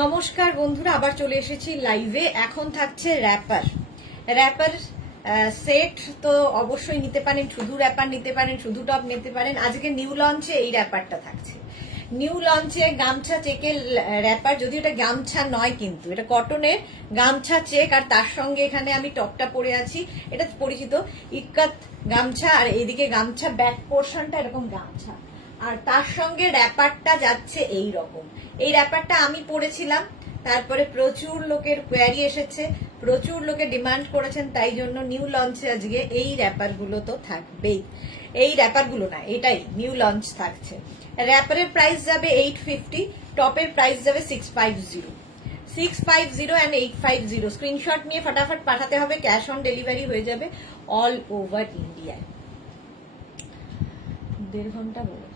নমস্কার বন্ধুরা, আবার চলে এসেছি লাইভে। এখন থাকছে র্যাপার সেট। তো অবশ্যই নিতে পারেন, শুধু র্যাপার নিতে পারেন, শুধু টপ নিতে পারেন। আজকে নিউ লঞ্চে এই র্যাপারটা থাকছে। নিউ লঞ্চে গামছা চেকের র্যাপার, যদি এটা গামছা নয় কিন্তু এটা কটনের গামছা চেক, আর তার সঙ্গে এখানে আমি টপটা পরে আছি, এটা পরিচিত ইক্কাত গামছা, আর এদিকে গামছা ব্যাক পোর্শনটা এরকম গামছা, আর তার সঙ্গে র্যাপারটা যাচ্ছে এই রকম। এই র্যাপারটা আমি পরেছিলাম, তারপরে প্রচুর লোকের কোয়ারি এসেছে, প্রচুর লোকে ডিমান্ড করেছেন, তাই জন্য নিউ লঞ্চে আজকে এই র্যাপারগুলো তো থাকবেই। এই র্যাপারগুলো না, এটাই নিউ লঞ্চ থাকছে। র্যাপারের প্রাইস যাবে 850, টপের প্রাইস যাবে 650 and 850। স্ক্রিনশট নিয়ে ফটাফট পাঠাতে হবে, ক্যাশ অন ডেলিভারি হয়ে যাবে অল ওভার ইন্ডিয়ায়। 1.5 ঘন্টা বলো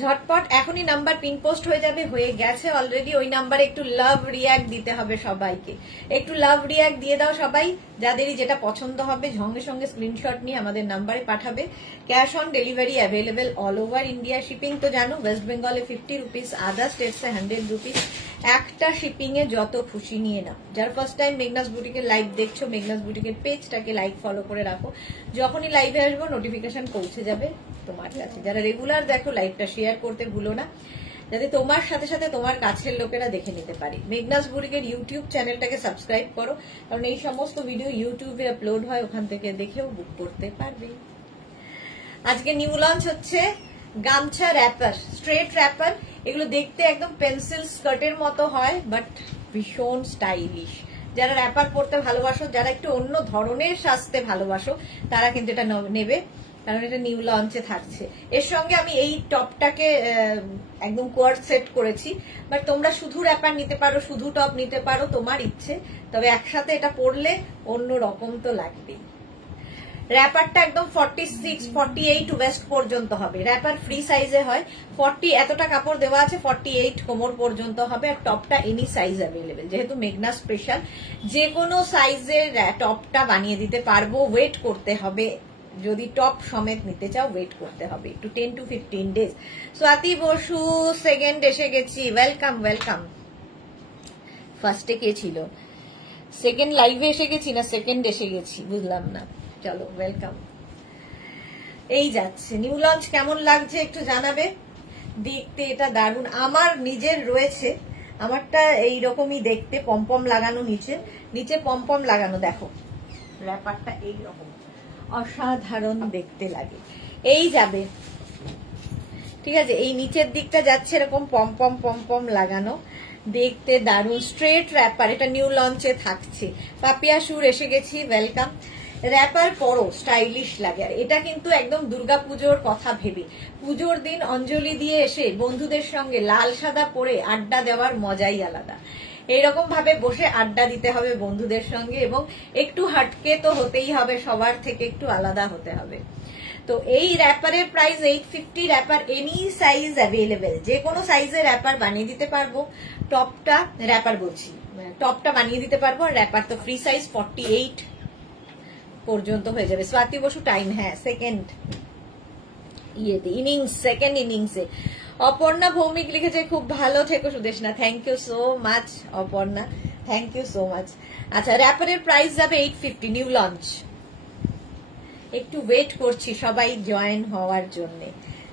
ঝটপট, এখনই নাম্বার পিন পোস্ট হয়ে যাবে, হয়ে গেছে অলরেডি। ওই নাম্বারে একটু লাভ রিয়াক্ট দিতে হবে সবাইকে, একটু লাভ রিয়াক্ট দিয়ে দাও সবাই। যাদেরই যেটা পছন্দ হবে সঙ্গে সঙ্গে স্ক্রিনশট নিয়ে আমাদের নাম্বারে পাঠাবে। Cash on delivery available all over India. Shipping তো জানো, ওয়েস্ট বেঙ্গলে 50 রুপিস, আদার স্টেটসে 100 রুপিস। একটা শিপিং এ যত খুশি নিয়ে নাও। যারা ফার্স্ট টাইম মেঘনাস বুটিকের লাইভ দেখছো, মেঘনাস বুটিকের পেজটাকে লাইক ফলো করে রাখো, যখনই লাইভে আসবো নোটিফিকেশন পৌঁছে যাবে তোমার কাছে। যারা রেগুলার দেখো, লাইভটা শেয়ার করতে ভুলো না, যাতে তোমার সাথে সাথে তোমার কাছের লোকেরা দেখে নিতে পারে। মেঘনাস বুটিকের ইউটিউব চ্যানেলটাকে সাবস্ক্রাইব করো, কারণ এই সমস্ত ভিডিও ইউটিউবে আপলোড হয়, ওখান থেকে দেখেও বুক করতে পারবে। আজকে নিউ লঞ্চ হচ্ছে গামছা র্যাপার, স্ট্রেট র্যাপার। এগুলো দেখতে একদম পেন্সিল স্কার্টের মতো হয়, বাট ভীষণ স্টাইলিশ। যারা র্যাপার পরতে ভালোবাসো, যারা একটু অন্য ধরনের সাজতে ভালোবাসো, তারা কিন্তু এটা নেবে, কারণ এটা নিউ লঞ্চে থাকছে। এর সঙ্গে আমি এই টপটাকে একদম কোয়ার্ড সেট করেছি, বাট তোমরা শুধু র্যাপার নিতে পারো, শুধু টপ নিতে পারো, তোমার ইচ্ছে। তবে একসাথে এটা পরলে অন্য রকম তো লাগবেই। র্যাপারটা একদম 46, 48 ওয়েস্ট পর্যন্ত হবে। র্যাপার ফ্রি সাইজে হয়, 40 এতটা কাপড় দেওয়া আছে, 48 কোমর পর্যন্ত হবে। আর টপটা এনি সাইজ অ্যাভেলেবেল, যেহেতু মেঘনা স্পেশাল, যে কোনো সাইজের টপটা বানিয়ে দিতে পারবো। ওয়েট করতে হবে, যদি টপ সমেত নিতে চাও ওয়েট করতে হবে একটু, 10 to 15 days. Swati Basu second এসে গেছি, ওয়েলকাম ওয়েলকাম। ফার্স্টে কে ছিল? সেকেন্ড লাইভে এসে গেছি না সেকেন্ড এসে গেছি, বুঝলাম না। চলো ওয়েলকাম। এই যাচ্ছে নিউ লঞ্চ, কেমন লাগছে একটু জানাবে। দেখতে এটা দারুণ, আমার নিজের রয়েছে, আমারটা এইরকমই দেখতে, পমপম লাগানো, নিচে পমপম লাগানো। দেখো র্যাপারটা এইরকম অসাধারণ দেখতে লাগে। এই যাবে, ঠিক আছে, এই নিচের দিকটা যাচ্ছে এরকম পমপম পমপম লাগানো, দেখতে দারুণ। স্ট্রেট র্যাপার, এটা নিউ লঞ্চে থাকছে। পাপিয়া সুর এসে গেছি, ওয়েলকাম। র্যাপার পরো, স্টাইলিশ লাগে। আর এটা কিন্তু একদম দুর্গাপুজোর কথা ভেবে, পুজোর দিন অঞ্জলি দিয়ে এসে বন্ধুদের সঙ্গে লাল সাদা পরে আড্ডা দেওয়ার মজাই আলাদা। এইরকম ভাবে বসে আড্ডা দিতে হবে বন্ধুদের সঙ্গে, এবং একটু হাটকে তো হতেই হবে, সবার থেকে একটু আলাদা হতে হবে। তো এই র্যাপারের price 850। Wrapper any size available, যে কোনো সাইজের র্যাপার বানিয়ে দিতে পারবো। টপটা র্যাপার বলছি, টপটা বানিয়ে দিতে পারবো, আর র্যাপার তো ফ্রি সাইজ 48 পর্যন্ত হয়ে যাবে। স্বাতি বসু টাইম, হ্যাঁ সেকেন্ড ইয়েতে, ইনিংস, সেকেন্ড ইনিংসে। অপর্ণা ভৌমিক লিখেছে খুব ভালো থেকো Sudeshna, thank you so much Aparna, thank you so much. আচ্ছা, র্যাপারের প্রাইস যাবে 850, নিউ লঞ্চ। একটু ওয়েট করছি সবাই জয়েন হওয়ার জন্য।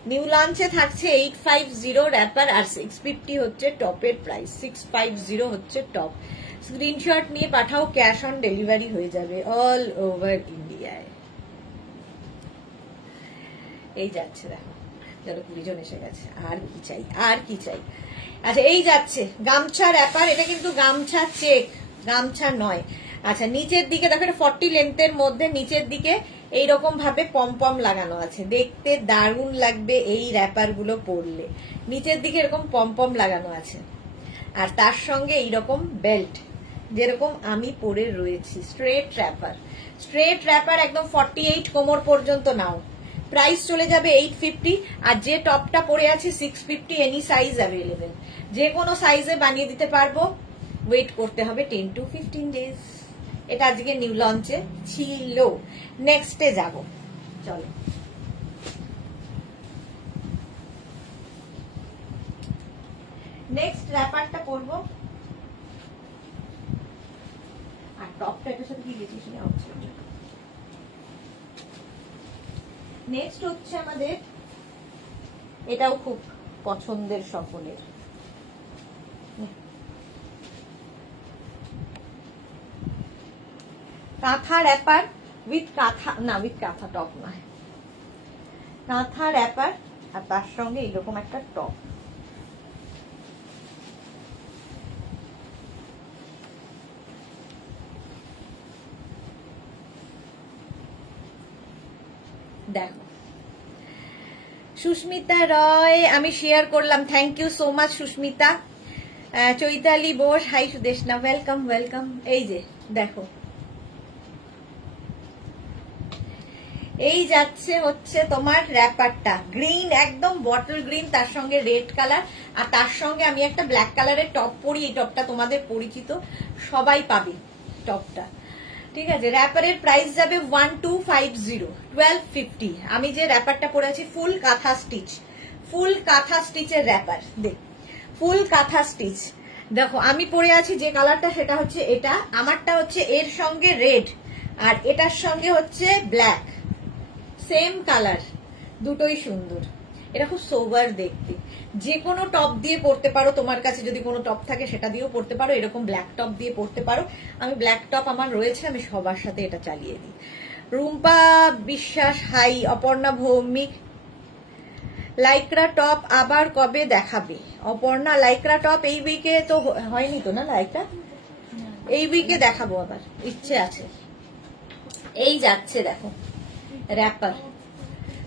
নিউ লঞ্চে থাকছে 850 র্যাপার, আর 650 হচ্ছে টপের প্রাইস, 650 হচ্ছে টপ। স্ক্রিনশট নিয়ে পাঠাও, ক্যাশ অন ডেলিভারি হয়ে যাবে অল ওভার ইন্ডিয়ায়। এই যাচ্ছে, দেখো চলো 20 জন এসে গেছে, আর কি চাই, আর কি চাই। আচ্ছা, এই যাচ্ছে গামছা র্যাপার, এটা কিন্তু গামছা চেক, গামছা নয়। আচ্ছা, নিচের দিকে দেখো, এটা 40 লেন্থের মধ্যে, নিচের দিকে এইরকম ভাবে পমপম লাগানো আছে, দেখতে দারুণ লাগবে এই র্যাপার গুলো পরলে। নিচের দিকে এরকম পমপম লাগানো আছে, আর তার সঙ্গে এইরকম বেল্ট, যেরকম আমি পরে রয়েছি। স্ট্রেট র্যাপার, স্ট্রেট র্যাপার একদম 48 কোমর পর্যন্ত নাও। প্রাইস চলে যাবে 850, আর যে টপটা পরে আছি 650, এনি সাইজ অ্যাভেলেবেল, যে কোনো সাইজে বানিয়ে দিতে পারবো। ওয়েট করতে হবে 10 to 15 ডেজ। এটা আজকে নিউ লঞ্চে ছিল। নেক্সটে যাব, চলো। নেক্সট র‍্যাপারটা পরবো, আর টপটা এটার সাথে কি দিয়েছি শুনে হচ্ছে। নেক্সট হচ্ছে আমাদের, এটাও খুব পছন্দের সকলের, কাঁথা র‍্যাপার উইথ কাঁথা, না উইথ কাঁথা টপ নয়, কাঁথা র‍্যাপার আর তার সঙ্গে এইরকম একটা টপ। দেখো সুস্মিতা রয় আমি শেয়ার করলাম, thank you so much Susmita. Chaitali Bose, hi Sudeshna, welcome welcome. এই যে দেখো, এই যাচ্ছে হচ্ছে তোমার র‍্যাপারটা, গ্রিন, একদম বটল গ্রিন, তার সঙ্গে রেড কালার, আর তার সঙ্গে আমি একটা ব্ল্যাক কালারের টপ পরি। এই টপটা তোমাদের পরিচিত, সবাই পাবে টপটা, ঠিক আছে। র‍্যাপারের প্রাইস যাবে 1250, 1250। আমি যে র‍্যাপারটা পরে আছি ফুল কাঁথা স্টিচ, ফুল কাঁথা স্টিচের র‍্যাপার, দেখ ফুল কাঁথা স্টিচ। দেখো আমি পরে আছি যে কালারটা সেটা হচ্ছে এটা, আমারটা হচ্ছে এর সঙ্গে রেড আর এটার সঙ্গে হচ্ছে ব্ল্যাক, সেম কালার, দুটোই সুন্দর। এটা খুব সোবার দেখতে, যে কোনো টপ দিয়ে পরতে পারো, তোমার কাছে যদি কোনো টপ থাকে সেটা দিয়েও পরতে পারো, এরকম ব্ল্যাক টপ দিয়ে পরতে পারো। আমি ব্ল্যাক টপ আমার রয়েছে, আমি সবার সাথে এটা চালিয়ে দিই। Rumpa Biswas, hi. Aparna Bhowmik, Lycra top আবার কবে দেখাবে? অপর্ণা লাইক্রা টপ এই উইকে তো হয়নি তো না, লাইক্রা এই উইকে দেখাবো, আবার ইচ্ছে আছে। এই যাচ্ছে দেখো র‍্যাপার,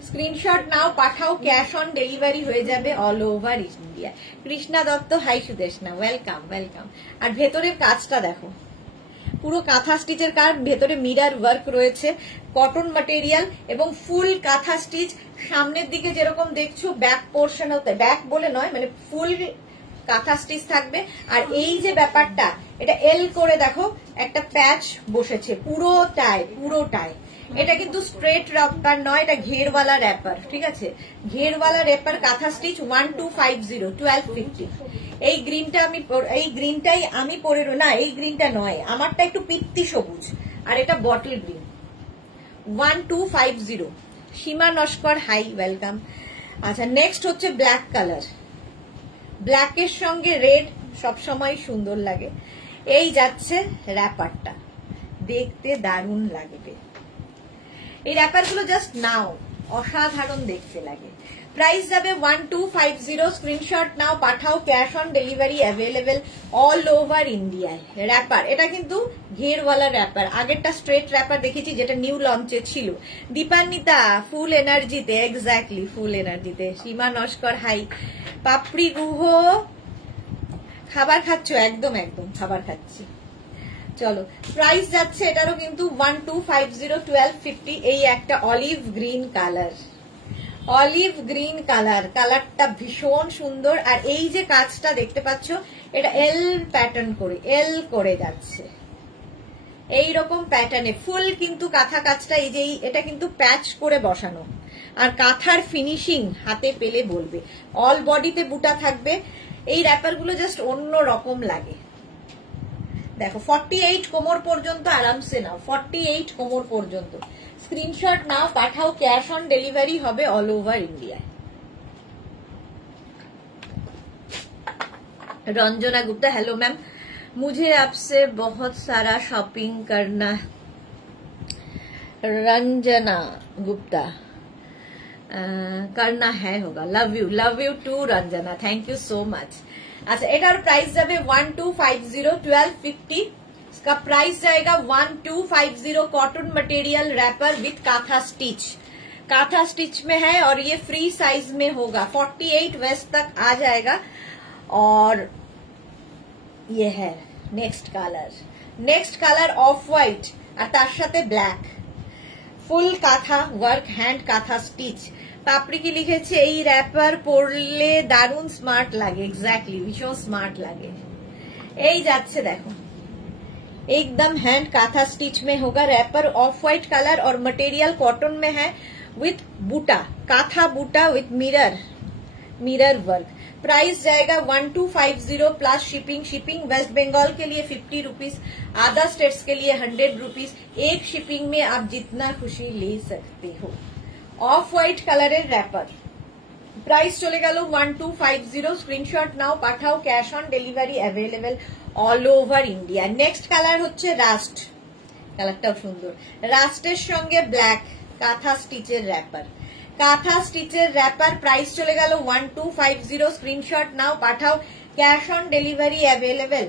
স্ক্রিনশট নাও, পাঠাও, ক্যাশ অন ডেলিভারি হয়ে যাবে all over India. Krishna Dutta, hi Sudeshna, welcome welcome. আর ভেতরের কাজটা দেখো, পুরো কাঁথা স্টিচের কাজ, ভেতরে মিরার ওয়ার্ক রয়েছে, কটন ম্যাটেরিয়াল এবং ফুল কাঁথা স্টিচ। সামনের দিকে যেরকম দেখছো ব্যাক পোর্শন, ব্যাক বলে নয়, মানে ফুল কাঁথা স্টিচ থাকবে। আর এই যে ব্যাপারটা, এটা এল করে দেখো একটা প্যাচ বসেছে পুরোটায়, পুরোটায়। এটা কিন্তু স্ট্রেট র‍্যাপার নয়, এটা ঘেরওয়ালা র‍্যাপার, ঠিক আছে। ঘেরওয়ালা র‍্যাপার কাঁথা স্টিচ 1250, 1250। এই গ্রিনটা আমি, এই গ্রিনটাই আমি পরে, না এই গ্রিনটা নয়, আমারটা একটু পিত্তি সবুজ, আর এটা বটল গ্রিন। 1250। সীমা নস্কর, হাই, ওয়েলকাম। আচ্ছা নেক্সট হচ্ছে ব্ল্যাক কালার, ব্ল্যাকের সঙ্গে রেড সবসময় সুন্দর লাগে। এই যাচ্ছে র‍্যাপারটা, দেখতে দারুণ লাগবে। এই র‍্যাপারগুলো জাস্ট নাও, অসাধারণ দেখতে লাগে। প্রাইস যাবে 1250, স্ক্রিনশট নাও, পাঠাও, cash on delivery available all over ইন্ডিয়ায়। র‍্যাপার এটা কিন্তু ঘেরওয়ালা র‍্যাপার, আগেরটা স্ট্রেট র‍্যাপার দেখেছি যেটা নিউ লঞ্চে ছিল। দীপান্বিতা, ফুল এনার্জিতে, এক্স্যাক্টলি ফুল এনার্জিতে। সীমা নস্কর, হাই। পাপড়ি গুহ, খাবার খাচ্ছ? একদম একদম খাবার খাচ্ছি। চলো প্রাইস যাচ্ছে এটারও কিন্তু 1250, 1250। এই একটা olive green colour, olive green colour, কালারটা ভীষণ সুন্দর। আর এই যে কাজটা দেখতে পাচ্ছ, এটা এল প্যাটার্ন করে, এল করে যাচ্ছে এইরকম প্যাটার্নে ফুল, কিন্তু কাঁথা কাজটা এই যে এটা কিন্তু প্যাচ করে বসানো, আর কাঁথার ফিনিশিং হাতে পেলে বলবে। অল বডিতে বুটা থাকবে। এই র‍্যাপারগুলো জাস্ট অন্য রকম লাগে। দেখো 48 কোমর পর্যন্ত আরামসে নাও, 48 কোমর পর্যন্ত। স্ক্রিনশট নাও, পাঠাও, ক্যাশ অন ডেলিভারি হবে all over India. Ranjana Gupta, hello ma'am, मुझे आपसे बहुत सारा शॉपिंग करना। रंजना गुप्ता, करना है होगा। Love you too Ranjana, thank you so much. अच्छा एटार प्राइस जाबे 1250, 1250। इसका प्राइस जाएगा 1250। Cotton material wrapper with kantha stitch, kantha stitch में है और ये फ्री साइज में होगा। 48 वेस्ट तक आ जाएगा। और ये है नेक्स्ट कलर ऑफ व्हाइट और तार साथे ब्लैक, ফুল কাঁথা ওয়ার্ক, হ্যান্ড কাঁথা স্টিচ। পাপড়ি কি লিখেছে, এই র‍্যাপার পরলে দারুণ স্মার্ট লাগে। এক্স্যাক্টলি, ভীষণ স্মার্ট লাগে। এই যাচ্ছে দেখো, एकदम हैंड काथा स्टिच में होगा। रैपर ऑफ व्हाइट कलर और मटेरियल कॉटन में है विथ बूटा, काथा बूटा विथ मिरर वर्क। प्राइस जाएगा 1250 plus shipping. Shipping west Bengal के लिए 50 रुपीज, अदर स्टेट्स के लिए 100 रुपीज। एक शिपिंग में आप जितना खुशी ले सकते हो। Off white colour wrapper, price चले गেল 1250। स्क्रीनशट नाও পাঠাও, cash on delivery available all over India. Next colour হচ্ছে রাস্ট, কালারটাও সুন্দর। রাস্টের সঙ্গে ব্ল্যাক কাঁথা স্টিচের র‍্যাপার, কাঁথা স্টিচের র‍্যাপার, প্রাইস চলে গেল 1250। স্ক্রিনশট নাও পাঠাও, cash on delivery available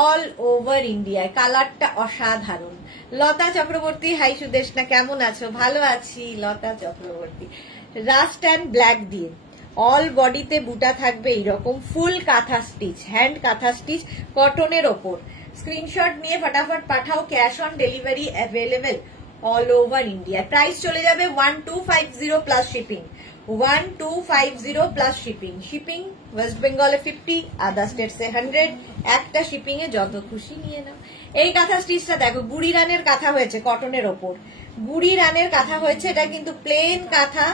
all over India. কালারটা অসাধারণ। লতা চক্রবর্তী, হাই সুদেশনা, কেমন আছো? ভালো আছি লতা চক্রবর্তী। রাস্ট অ্যান্ড ব্ল্যাক দিয়ে অল বডিতে বুটা থাকবে এইরকম, ফুল কাঁথা স্টিচ, হ্যান্ড কাঁথা স্টিচ, কটনের ওপর। স্ক্রিনশট নিয়ে ফটাফট পাঠাও, cash on delivery available all over India. Price চলে যাবে 1250 plus shipping, 1250 plus shipping. Shipping west বেঙ্গলে 50, আদার স্টেটসে 100। একটা শিপিং এ যত খুশি নিয়ে নাও। এই কাঁথা স্টিচটা দেখো, গুড়ি রানের কাঁথা হয়েছে কটনের ওপর, গুড়ি রানের কাঁথা হয়েছে। এটা কিন্তু প্লেন কাঁথা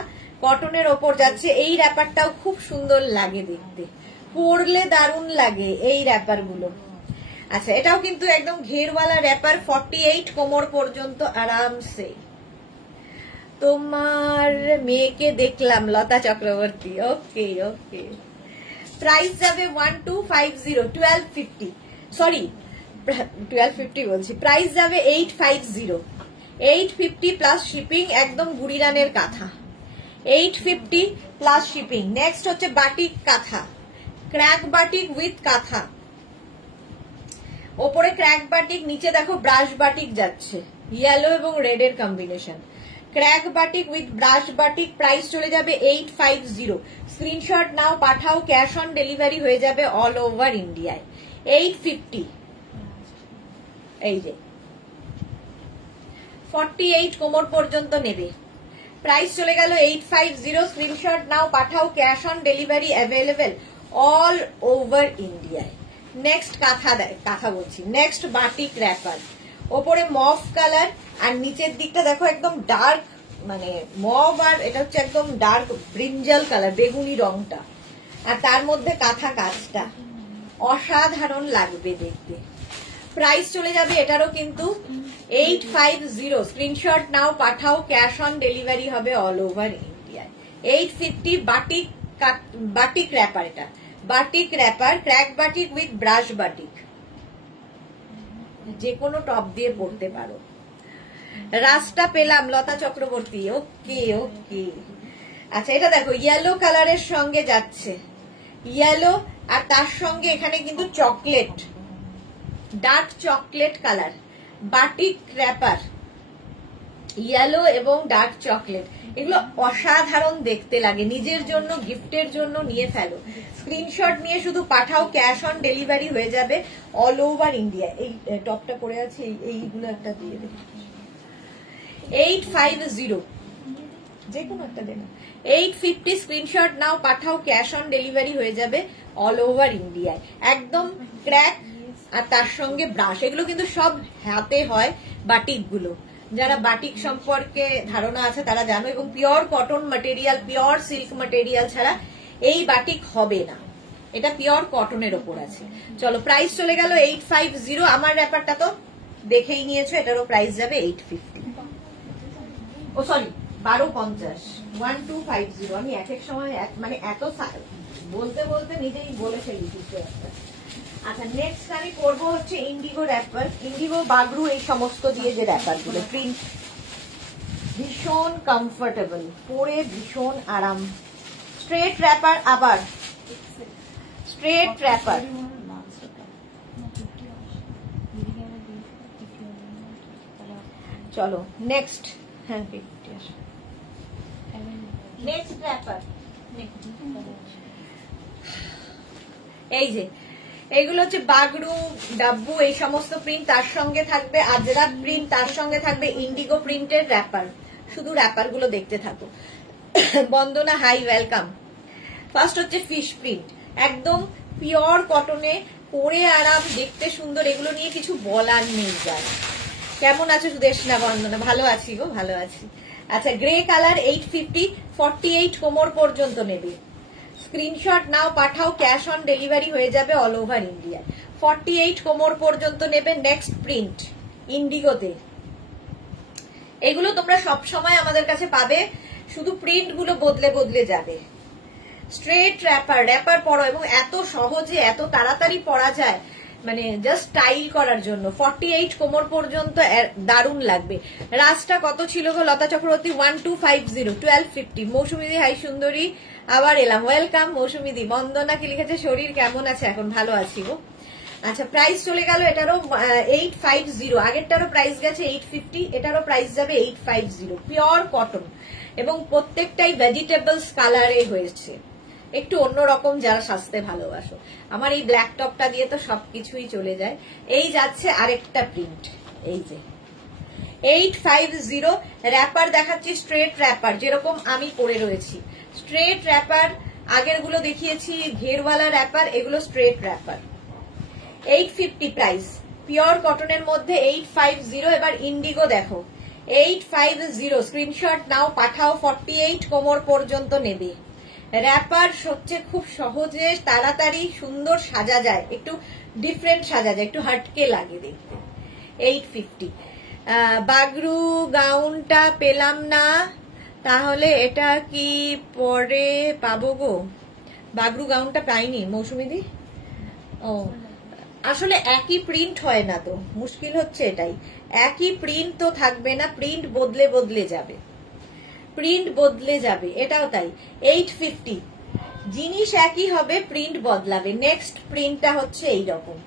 কটনের ওপর যাচ্ছে। এই র‍্যাপারটাও খুব সুন্দর লাগে দেখতে, পরলে দারুণ লাগে এই র‍্যাপার গুলো। আচ্ছা, এটাও কিন্তু একদম ঘেরওয়ালা র‍্যাপার, 48 কোমর পর্যন্ত আরামসে। তোমার মেয়েকে দেখলাম লতা চক্রবর্তী, ওকে ওকে। প্রাইস যাবে 1250, 1250, সরি 1250 বলছি। প্রাইস যাবে 850, 850 প্লাস শিপিং। একদম গুড়ি রানের কাঁথা, 850 প্লাস শিপিং। নেক্সট হচ্ছে বাটিক কাঁথা, ক্র্যাক বাটিক উইথ কাঁথা। ওপরে ক্র্যাক বাটিক, নিচে দেখো ব্রাশ বাটিক যাচ্ছে, ইয়েলো এবং রেড এর combination. Crack batik with brush batik, price চলে যাবে 850। স্ক্রিনশট নাও পাঠাও, ক্যাশ অন ডেলিভারি হয়ে যাবে অল ওভার ইন্ডিয়ায়। 850, এই যে 48 কোমর পর্যন্ত নেবে। প্রাইস চলে গেল 850। স্ক্রিনশট নাও পাঠাও, cash on delivery available all over ইন্ডিয়ায়। নেক্সট কাঁথা বলছি, নেক্সট বাটিক র‍্যাপার। ওপরে মভ কালার আর নিচের দিকটা দেখো একদম ডার্ক, মানে মভ, আর এটা হচ্ছে একদম ডার্ক ব্রিঞ্জাল কালার, বেগুনি রংটা, আর তার মধ্যে কাঁথা কাজটা অসাধারণ লাগবে দেখতে। প্রাইস চলে যাবে এটারও কিন্তু 850। স্ক্রিনশট নাও পাঠাও, ক্যাশ অন ডেলিভারি হবে অল ওভার ইন্ডিয়ায়। 850 বাটিক র‍্যাপার, এটা batik wrapper, crack batik with brush batik, যে কোনো টপ দিয়ে পরতে পারো। রাস্তা পেলাম লতা চক্রবর্তী, ওকে ওকে। আচ্ছা, এটা দেখো ইয়েলো কালারের সঙ্গে যাচ্ছে, ইয়েলো, আর তার সঙ্গে এখানে কিন্তু chocolate, dark chocolate colour, batik wrapper, yellow এবং ডার্ক চকলেট। এগুলো অসাধারণ দেখতে লাগে, নিজের জন্য গিফটের জন্য নিয়ে ফেলো। স্ক্রিনশট নিয়ে শুধু পাঠাও, ক্যাশ অন ডেলিভারি হয়ে যাবে অল ওভার ইন্ডিয়া। এই টপটা পরে আছে, এইগুলো একটা দিয়ে দেবে। 850, যে কোনো একটা দেন। 850 স্ক্রিনশট নাও পাঠাও, ক্যাশ অন ডেলিভারি হয়ে যাবে অল ওভার ইন্ডিয়ায়। একদম ক্র্যাক আর তার সঙ্গে ব্রাশ, এগুলো কিন্তু সব হাতে হয় বাটিক গুলো। যারা বাটিক সম্পর্কে ধারণা আছে তারা জানো, এবং pure cotton material, pure silk material ছাড়া এই বাটিক হবে না। এটা পিওর কটনের ওপর আছে। চলো, প্রাইস চলে গেল 850। আমার ব্যাপারটা তো দেখেই নিয়েছো, এটারও প্রাইস যাবে 850, ও সরি 1250, 1250। আমি এক এক সময় মানে এত বলতে বলতে নিজেই বলে ফেলি কিছু একটা। আচ্ছা, নেক্সট আমি করবো হচ্ছে ইন্ডিগো র‍্যাপার, ইন্ডিগো বাগরু, এই সমস্ত দিয়ে যে র‍্যাপার গুলো, প্রিন্ট ভীষণ কমফোর্টেবল, পরে ভীষণ আরাম। স্ট্রেট র‍্যাপার, আবার স্ট্রেট র‍্যাপার। চলো নেক্সট, হ্যাঁ নেক্সট র‍্যাপার। এই যে এইগুলো হচ্ছে বাগরু, ডাব্বু, এই সমস্ত প্রিন্ট, তার সঙ্গে থাকবে আজরাক প্রিন্ট, তার সঙ্গে থাকবে ইন্ডিগো প্রিন্টের র‍্যাপার। শুধু র‍্যাপার গুলো দেখতে থাকো। বন্দনা, হাই, ওয়েলকাম। ফার্স্ট হচ্ছে ফিশ প্রিন্ট, একদম পিওর কটনে, পরে আরাম, দেখতে সুন্দর, এগুলো নিয়ে কিছু বলার নেই। যার কেমন আছো সুদেশনা? বন্দনা, ভালো আছি গো, ভালো আছি। আচ্ছা, গ্রে কালার 850, 48 কোমর পর্যন্ত নেবে। স্ক্রিনশট নাও, পাঠাও, ক্যাশ অন ডেলিভারি হয়ে যাবে অল ওভার ইন্ডিয়া। 48 কোমর পর্যন্ত নেবে। নেক্সট প্রিন্ট ইন্ডিগোতে। এগুলো তোমরা সব সময় আমাদের কাছে পাবে, শুধু প্রিন্ট গুলো বদলে বদলে যাবে। স্ট্রেট র্যাপার, র্যাপার পরো, এবং এত সহজে এত তাড়াতাড়ি পরা যায়, মানে জাস্ট স্টাইল করার জন্য। 48 কোমর পর্যন্ত দারুণ লাগবে। রাজটা কত ছিল গো লতা চক্রবর্তী? 1250, 1250। মৌসুমীদি হাই সুন্দরী, আবার এলাম, ওয়েলকাম মৌসুমীদি। বন্দনা কি লিখেছে, শরীর কেমন আছে? এখন ভালো আছি গো। আচ্ছা, প্রাইস চলে গেল এটারও 850, আগেরটারও প্রাইস গেছে 850, এটারও প্রাইস যাবে 850। পিওর কটন এবং প্রত্যেকটাই ভেজিটেবলস কালারে হয়েছে, একটু অন্যরকম যারা সাজতে ভালোবাসো। আমার এই ব্ল্যাক টপটা দিয়ে তো সবকিছুই চলে যায়। এই যাচ্ছে আরেকটা প্রিন্ট, এই যে 850 র্যাপার দেখাচ্ছি, স্ট্রেট র্যাপার যেরকম আমি পরে রয়েছি। স্ট্রেট র্যাপার, আগের গুলো দেখিয়েছি ঘেরওয়ালা র্যাপার, এগুলো স্ট্রেট র্যাপার। 850 প্রাইস, পিওর কটনের মধ্যে 850। এবার ইন্ডিগো দেখো, 850। স্ক্রিনশট নাও, পাঠাও। 48 কোমর পর্যন্ত নেবে। র্যাপার হচ্ছে খুব সহজে তাড়াতাড়ি সুন্দর সাজা যায়, একটু ডিফারেন্ট সাজা যায়, একটু হাটকে লাগে দেখতে। 850। বাগরু গাউনটা পেলাম না, তাহলে এটা কি পরে পাবো গো? বাগরু গাউনটা পাইনি মৌসুমীদি। ও আসলে একই প্রিন্ট হয় না, তো মুশকিল হচ্ছে এটাই, একই প্রিন্ট তো থাকবে না, প্রিন্ট বদলে বদলে যাবে, প্রিন্ট বদলে যাবে, এটাও তাই। 850, জিনিস একই হবে, প্রিন্ট বদলাবে। নেক্সট প্রিন্টটা হচ্ছে এইরকম,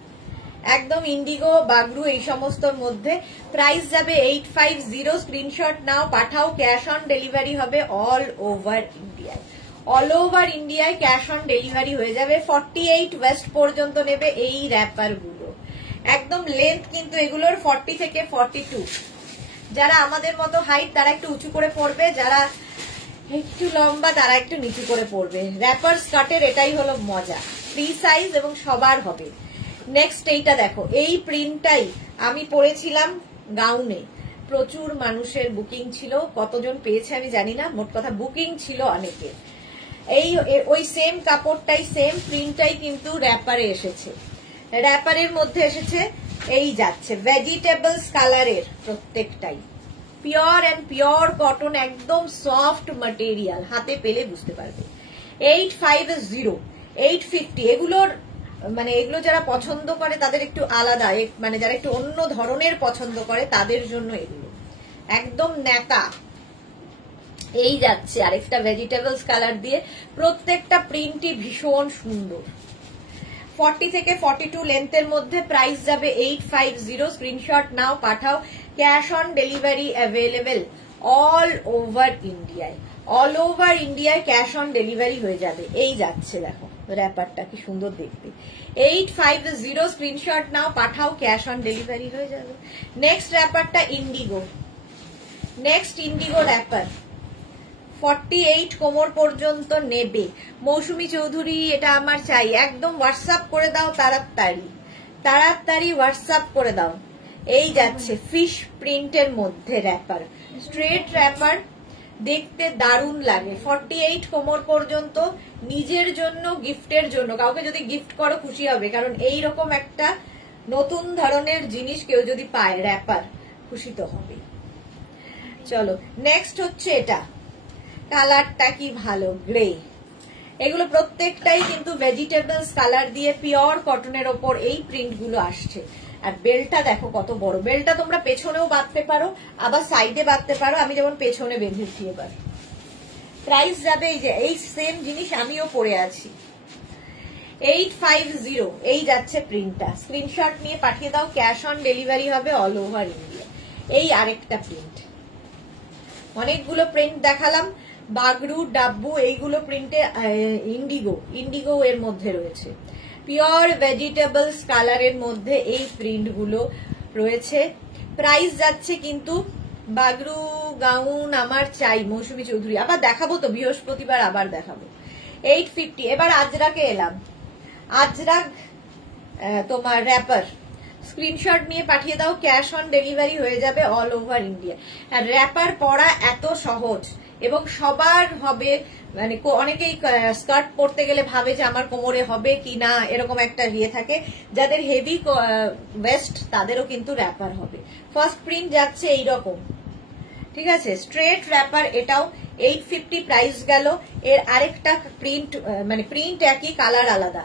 একদম ইন্ডিগো বাগরু এই সমস্তর মধ্যে। প্রাইস যাবে 850। স্ক্রিনশট নাও, পাঠাও, ক্যাশ অন ডেলিভারি হবে অল ওভার ইন্ডিয়ায়। অল ওভার ইন্ডিয়ায় ক্যাশ অন ডেলিভারি হয়ে যাবে। 48 ওয়েস্ট পর্যন্ত নেবে এই র্যাপার গুলো, একদম লেন্থ কিন্তু এগুলোর 40 থেকে 42। যারা আমাদের মতো হাইট তারা একটু উঁচু করে পড়বে, যারা একটু লম্বা তারা একটু নিচু করে পড়বে। র্যাপার স্কার্টের এটাই হলো মজা, ফ্রি সাইজ এবং সবার হবে। নেক্সট এইটা দেখো, এই প্রিন্টটাই আমি পরেছিলাম গাউনে, প্রচুর মানুষের বুকিং ছিল, কতজন পেয়েছে আমি জানি না, মোট কথা বুকিং ছিল অনেকে। এই ওই সেম কাপড়টাই, সেম প্রিন্টটাই কিন্তু র্যাপারে এসেছে। র্যাপারের মধ্যে এসেছে এই যাচ্ছে ভেজিটেবলস কালারের, প্রত্যেকটাই পিওর অ্যান্ড পিওর কটন, একদম সফট ম্যাটেরিয়াল, হাতে পেলে বুঝতে পারবে। 850, 850 এগুলোর মানে এগুলো যারা পছন্দ করে তাদের একটু আলাদা, মানে যারা একটু অন্য ধরনের পছন্দ করে তাদের জন্য এগুলো একদম নেতা। এই যাচ্ছে আরেকটা ভেজিটেবলস কালার দিয়ে, প্রত্যেকটা প্রিন্টই ভীষণ সুন্দর। 40 থেকে 42 লেন্থের মধ্যে। প্রাইস যাবে 850। স্ক্রিনশট নাও, পাঠাও, cash on delivery available all over ইন্ডিয়ায়। অল ওভার ইন্ডিয়ায় ক্যাশ অন ডেলিভারি হয়ে যাবে। এই যাচ্ছে দেখো র্যাপারটা কি সুন্দর দেখতে। 850 স্ক্রিনশট নাও, পাঠাও, ক্যাশ অন ডেলিভারি হয়ে যাবে। নেক্সট র্যাপারটা ইন্ডিগো, নেক্সট ইন্ডিগো র্যাপার 48 কোমর পর্যন্ত নেবে। মৌসুমী চৌধুরী, এটা আমার চাই, একদম হোয়াটসঅ্যাপ করে দাও, তাড়াতাড়ি তাড়াতাড়ি হোয়াটসঅ্যাপ করে দাও। এই যাচ্ছে ফিশ প্রিন্টের মধ্যে র্যাপার, স্ট্রেট র্যাপার, দেখতে দারুণ লাগে। 48 কোমর পর্যন্ত, নিজের জন্য, গিফটের জন্য, কাউকে যদি গিফট করো খুশি হবে, কারণ এই রকম একটা নতুন ধরনের জিনিস কেউ যদি পায় র্যাপার, খুশি তো হবে। চলো নেক্সট হচ্ছে এটা, কালারটা কি ভালো, গ্রে। এগুলো প্রত্যেকটাই কিন্তু ভেজিটেবলস কালার দিয়ে পিওর কটনের ওপর এই প্রিন্ট গুলো আসছে। আর বেলটা দেখো কত বড়, বেলটা তোমরা পেছনেও বাঁধতে পারো, আবার সাইডে বাঁধতে পারো, আমি যেমন পেছনে বেঁধেছি। এবার প্রাইস যাবে, এই যে এই সেম জিনিস আমিও পরে আছি, 850। এই যাচ্ছে প্রিন্টটা, স্ক্রিনশট নিয়ে পাঠিয়ে দাও, ক্যাশ অন ডেলিভারি হবে অল ওভার ইন্ডিয়া। এই আরেকটা প্রিন্ট, অনেকগুলো প্রিন্ট দেখালাম, বাগরু, ডাব্বু, এইগুলো প্রিন্টে ইন্ডিগো, ইন্ডিগো এর মধ্যে রয়েছে। পিওর ভেজিটেবলস কালারের মধ্যে এই প্রিন্ট গুলো রয়েছে। প্রাইস যাচ্ছে কিন্তু, বাগরু গাউন আমার চাই মৌসুমী চৌধুরী, আবার দেখাবো তো বৃহস্পতিবার, আবার দেখাবো। 850। এবার আজরাকে এলাম, আজরাক তোমার র্যাপার, স্ক্রিনশট নিয়ে পাঠিয়ে দাও, ক্যাশ অন ডেলিভারি হয়ে যাবে অল ওভার ইন্ডিয়া। আর র্যাপার পরা এত সহজ, এবং সবার হবে, মানে অনেকেই স্কার্ট পরতে গেলে ভাবে যে আমার কোমরে হবে কি না, এরকম একটা ইয়ে থাকে। যাদের হেভি ওয়েস্ট তাদেরও কিন্তু র্যাপার হবে। ফার্স্ট প্রিন্ট যাচ্ছে এইরকম, ঠিক আছে, স্ট্রেট র্যাপার, এটাও 850 প্রাইস গেল। এর আরেকটা প্রিন্ট, মানে প্রিন্ট একই, কালার আলাদা,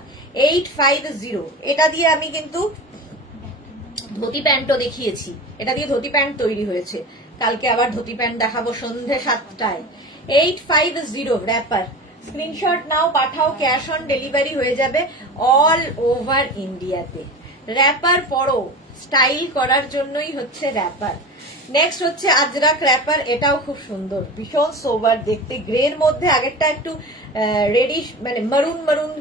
850। এটা দিয়ে আমি কিন্তু ধুতি প্যান্টও দেখিয়েছি, এটা দিয়ে ধুতি প্যান্ট তৈরি হয়েছে, কালকে আবার ধুতি প্যান্ট দেখাবো সন্ধ্যে 7টায়। 850 র্যাপার, স্ক্রিনশট নাও, পাঠাও, ক্যাশ অন ডেলিভারি হয়ে যাবে অল ওভার ইন্ডিয়াতে। র্যাপার পরো, স্টাইল করার জন্যই হচ্ছে র্যাপার। নেক্সট হচ্ছে আজরাক র্যাপার, এটাও খুব সুন্দর, ভীষণ সোবার দেখতে, গ্রের মধ্যে, আগেরটা একটু রেডিশ মানে মারুন মারুন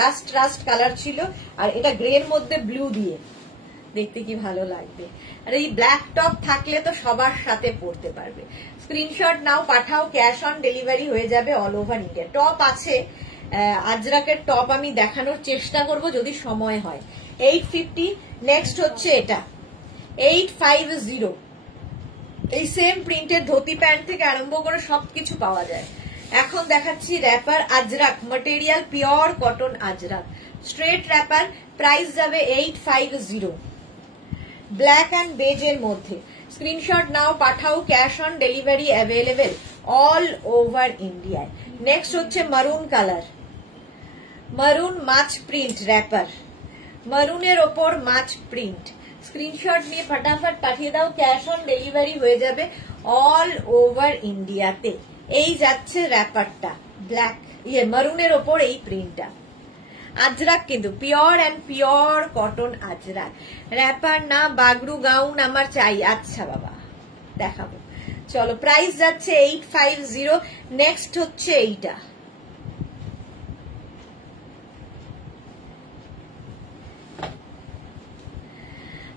রাস্ট কালার ছিল, আর এটা গ্রের মধ্যে ব্লু দিয়ে, দেখতে কি ভালো লাগবে। আর এই ব্ল্যাক টপ থাকলে তো সবার সাথে পরতে পারবে। স্ক্রিনশট নাও, পাঠাও, ক্যাশ অন ডেলিভারি হয়ে যাবে অল ওভার ইন্ডিয়া। টপ আছে, আজরাকের টপ আমি দেখানোর চেষ্টা করব যদি সময় হয়। 850। নেক্সট হচ্ছে এটা 850, এই সেম প্রিন্টের ধুতি প্যান্ট থেকে আরম্ভ করে সবকিছু পাওয়া যায়। এখন দেখাচ্ছি wrapper Ajrakh, material pure cotton Ajrakh, straight wrapper, price যাবে 850, ব্ল্যাক অ্যান্ড বেজের মধ্যে। স্ক্রিনশট নাও, পাঠাও, cash on delivery available all over ইন্ডিয়ায়। নেক্সট হচ্ছে মারুন কালার, মারুন মাছ প্রিন্ট র্যাপার, মারুনের ওপর মাছ প্রিন্ট। স্ক্রিনশট নিয়ে ফটাফট পাঠিয়ে দাও, ক্যাশ অন ডেলিভারি হয়ে যাবে অল ওভার ইন্ডিয়াতে। এই যাচ্ছে র্যাপারটা, ব্ল্যাক মারুনের ওপর এই প্রিন্টটা। আজরাক কিন্তু pure and pure cotton Ajrakh, wrapper না, বাগরু গাউন আমার চাই। আচ্ছা বাবা, দেখাবো, চলো। প্রাইস যাচ্ছে 850। নেক্সট হচ্ছে এইটা,